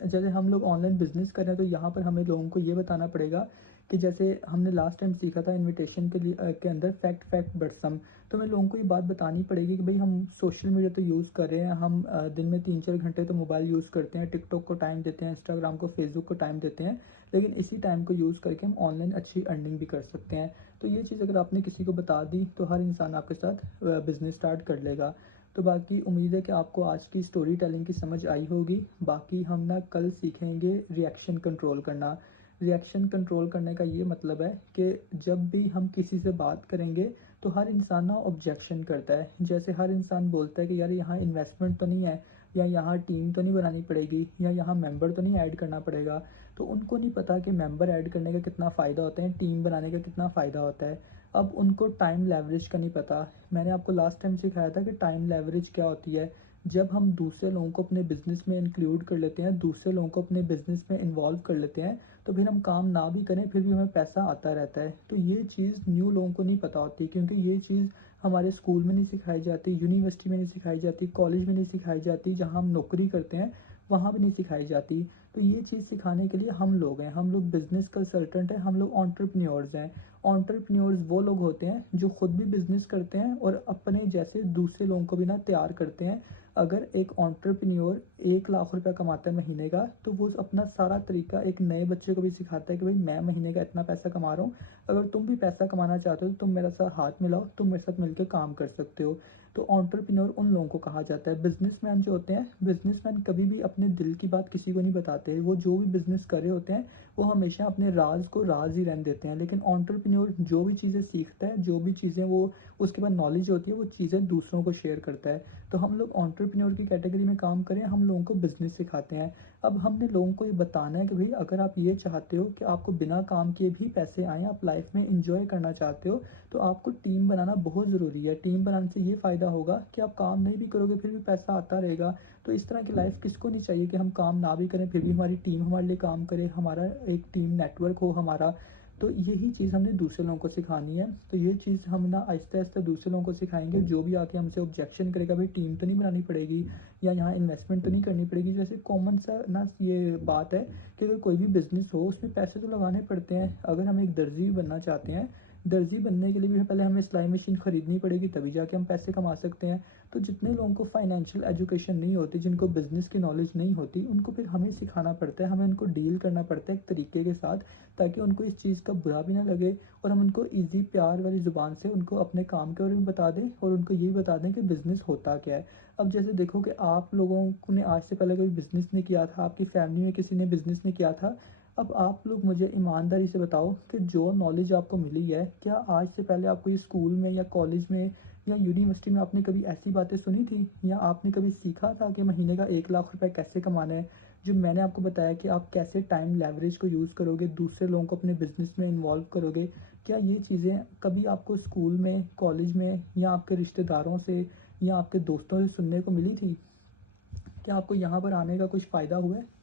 जैसे हम लोग ऑनलाइन बिज़नेस कर रहे हैं, तो यहाँ पर हमें लोगों को ये बताना पड़ेगा कि जैसे हमने लास्ट टाइम सीखा था इनविटेशन के लिए के अंदर फैक्ट फैक्ट बट सम। तो हमें लोगों को ये बात बतानी पड़ेगी कि भाई हम सोशल मीडिया तो यूज़ कर रहे हैं, हम दिन में 3-4 घंटे तो मोबाइल यूज़ करते हैं, टिकटॉक को टाइम देते हैं, इंस्टाग्राम को, फेसबुक को टाइम देते हैं, लेकिन इसी टाइम को यूज़ करके हम ऑनलाइन अच्छी अर्निंग भी कर सकते हैं। तो ये चीज़ अगर आपने किसी को बता दी, तो हर इंसान आपके साथ बिज़नेस स्टार्ट कर लेगा। तो बाकी उम्मीद है कि आपको आज की स्टोरी टेलिंग की समझ आई होगी। बाकी हम ना कल सीखेंगे रिएक्शन कंट्रोल करना। रिएक्शन कंट्रोल करने का ये मतलब है कि जब भी हम किसी से बात करेंगे, तो हर इंसान ना ऑब्जेक्शन करता है। जैसे हर इंसान बोलता है कि यार यहाँ इन्वेस्टमेंट तो नहीं है, या यहाँ टीम तो नहीं बनानी पड़ेगी, या यहाँ मेंबर तो नहीं ऐड करना पड़ेगा। तो उनको नहीं पता कि मेंबर ऐड करने का कितना फ़ायदा होता है, टीम बनाने का कितना फ़ायदा होता है। अब उनको टाइम लेवरेज का नहीं पता। मैंने आपको लास्ट टाइम सिखाया था कि टाइम लेवरेज क्या होती है। जब हम दूसरे लोगों को अपने बिज़नेस में इंक्लूड कर लेते हैं, दूसरे लोगों को अपने बिज़नेस में इन्वॉल्व कर लेते हैं, तो फिर हम काम ना भी करें फिर भी हमें पैसा आता रहता है। तो ये चीज़ न्यू लोगों को नहीं पता होती, क्योंकि ये चीज़ हमारे स्कूल में नहीं सिखाई जाती, यूनिवर्सिटी में नहीं सिखाई जाती, कॉलेज में नहीं सिखाई जाती, जहाँ हम नौकरी करते हैं वहाँ भी नहीं सिखाई जाती। तो ये चीज़ सिखाने के लिए हम लोग हैं, हम लोग बिज़नेस कंसल्टेंट हैं, हम लोग एंटरप्रेन्योर्स हैं। एंटरप्रेन्योर्स वो लोग होते हैं जो खुद भी बिज़नेस करते हैं और अपने जैसे दूसरे लोगों को भी ना तैयार करते हैं। अगर एक एंटरप्रेन्योर 1 लाख रुपया कमाता है महीने का, तो वो अपना सारा तरीका एक नए बच्चे को भी सिखाता है कि भाई मैं महीने का इतना पैसा कमा रहा हूँ, अगर तुम भी पैसा कमाना चाहते हो तो तुम मेरे साथ हाथ मिलाओ, तुम मेरे साथ मिलकर काम कर सकते हो। तो एंटरप्रेन्योर उन लोगों को कहा जाता है। बिजनेसमैन जो होते हैं, बिजनेसमैन कभी भी अपने दिल की बात किसी को नहीं बताते, वो जो भी बिजनेस कर रहे होते हैं वो हमेशा अपने राज को राज ही रहने देते हैं। लेकिन एंटरप्रेन्योर जो भी चीज़ें सीखता है, जो भी चीज़ें वो उसके बाद नॉलेज होती है, वो चीज़ें दूसरों को शेयर करता है। तो हम लोग एंटरप्रेन्योर की कैटेगरी में काम करें, हम लोगों को बिजनेस सिखाते हैं। अब हमने लोगों को ये बताना है कि भाई अगर आप ये चाहते हो कि आपको बिना काम किए भी पैसे आएँ, आप लाइफ में इंजॉय करना चाहते हो, तो आपको टीम बनाना बहुत ज़रूरी है। टीम बनाने से ये फ़ायदा होगा कि आप काम नहीं भी करोगे फिर भी पैसा आता रहेगा। तो इस तरह की लाइफ किसको नहीं चाहिए कि हम काम ना भी करें फिर भी हमारी टीम हमारे लिए काम करे, हमारा एक टीम नेटवर्क हो हमारा। तो यही चीज़ हमने दूसरे लोगों को सिखानी है। तो ये चीज़ हम ना आहिस्ता-आहिस्ता दूसरे लोगों को सिखाएँगे, जो भी आके हमसे ऑब्जेक्शन करेगा, भाई टीम तो नहीं बनानी पड़ेगी या यहाँ इन्वेस्टमेंट तो नहीं करनी पड़ेगी। जैसे कॉमन सा ना ये बात है कि अगर कोई भी बिज़नेस हो उसमें पैसे तो लगाने पड़ते हैं। अगर हम एक दर्जी बनना चाहते हैं, दर्जी बनने के लिए भी पहले हमें सिलाई मशीन खरीदनी पड़ेगी, तभी जाके हम पैसे कमा सकते हैं। तो जितने लोगों को फाइनेंशियल एजुकेशन नहीं होती, जिनको बिज़नेस की नॉलेज नहीं होती, उनको फिर हमें सिखाना पड़ता है, हमें उनको डील करना पड़ता है एक तरीके के साथ, ताकि उनको इस चीज़ का बुरा भी ना लगे और हम उनको ईज़ी प्यार वाली ज़ुबान से उनको अपने काम के बारे में बता दें और उनको ये भी बता दें कि बिज़नेस होता क्या है। अब जैसे देखो कि आप लोगों को ने आज से पहले कोई बिज़नेस नहीं किया था, आपकी फैमिली में किसी ने बिज़नेस नहीं किया था। अब आप लोग मुझे ईमानदारी से बताओ कि जो नॉलेज आपको मिली है, क्या आज से पहले आपको ये स्कूल में या कॉलेज में या यूनिवर्सिटी में आपने कभी ऐसी बातें सुनी थी? या आपने कभी सीखा था कि महीने का 1 लाख रुपए कैसे कमाना है? जो मैंने आपको बताया कि आप कैसे टाइम लेवरेज को यूज़ करोगे, दूसरे लोगों को अपने बिज़नेस में इन्वॉल्व करोगे, क्या ये चीज़ें कभी आपको स्कूल में, कॉलेज में या आपके रिश्तेदारों से या आपके दोस्तों से सुनने को मिली थी? क्या आपको यहाँ पर आने का कुछ फ़ायदा हुआ है?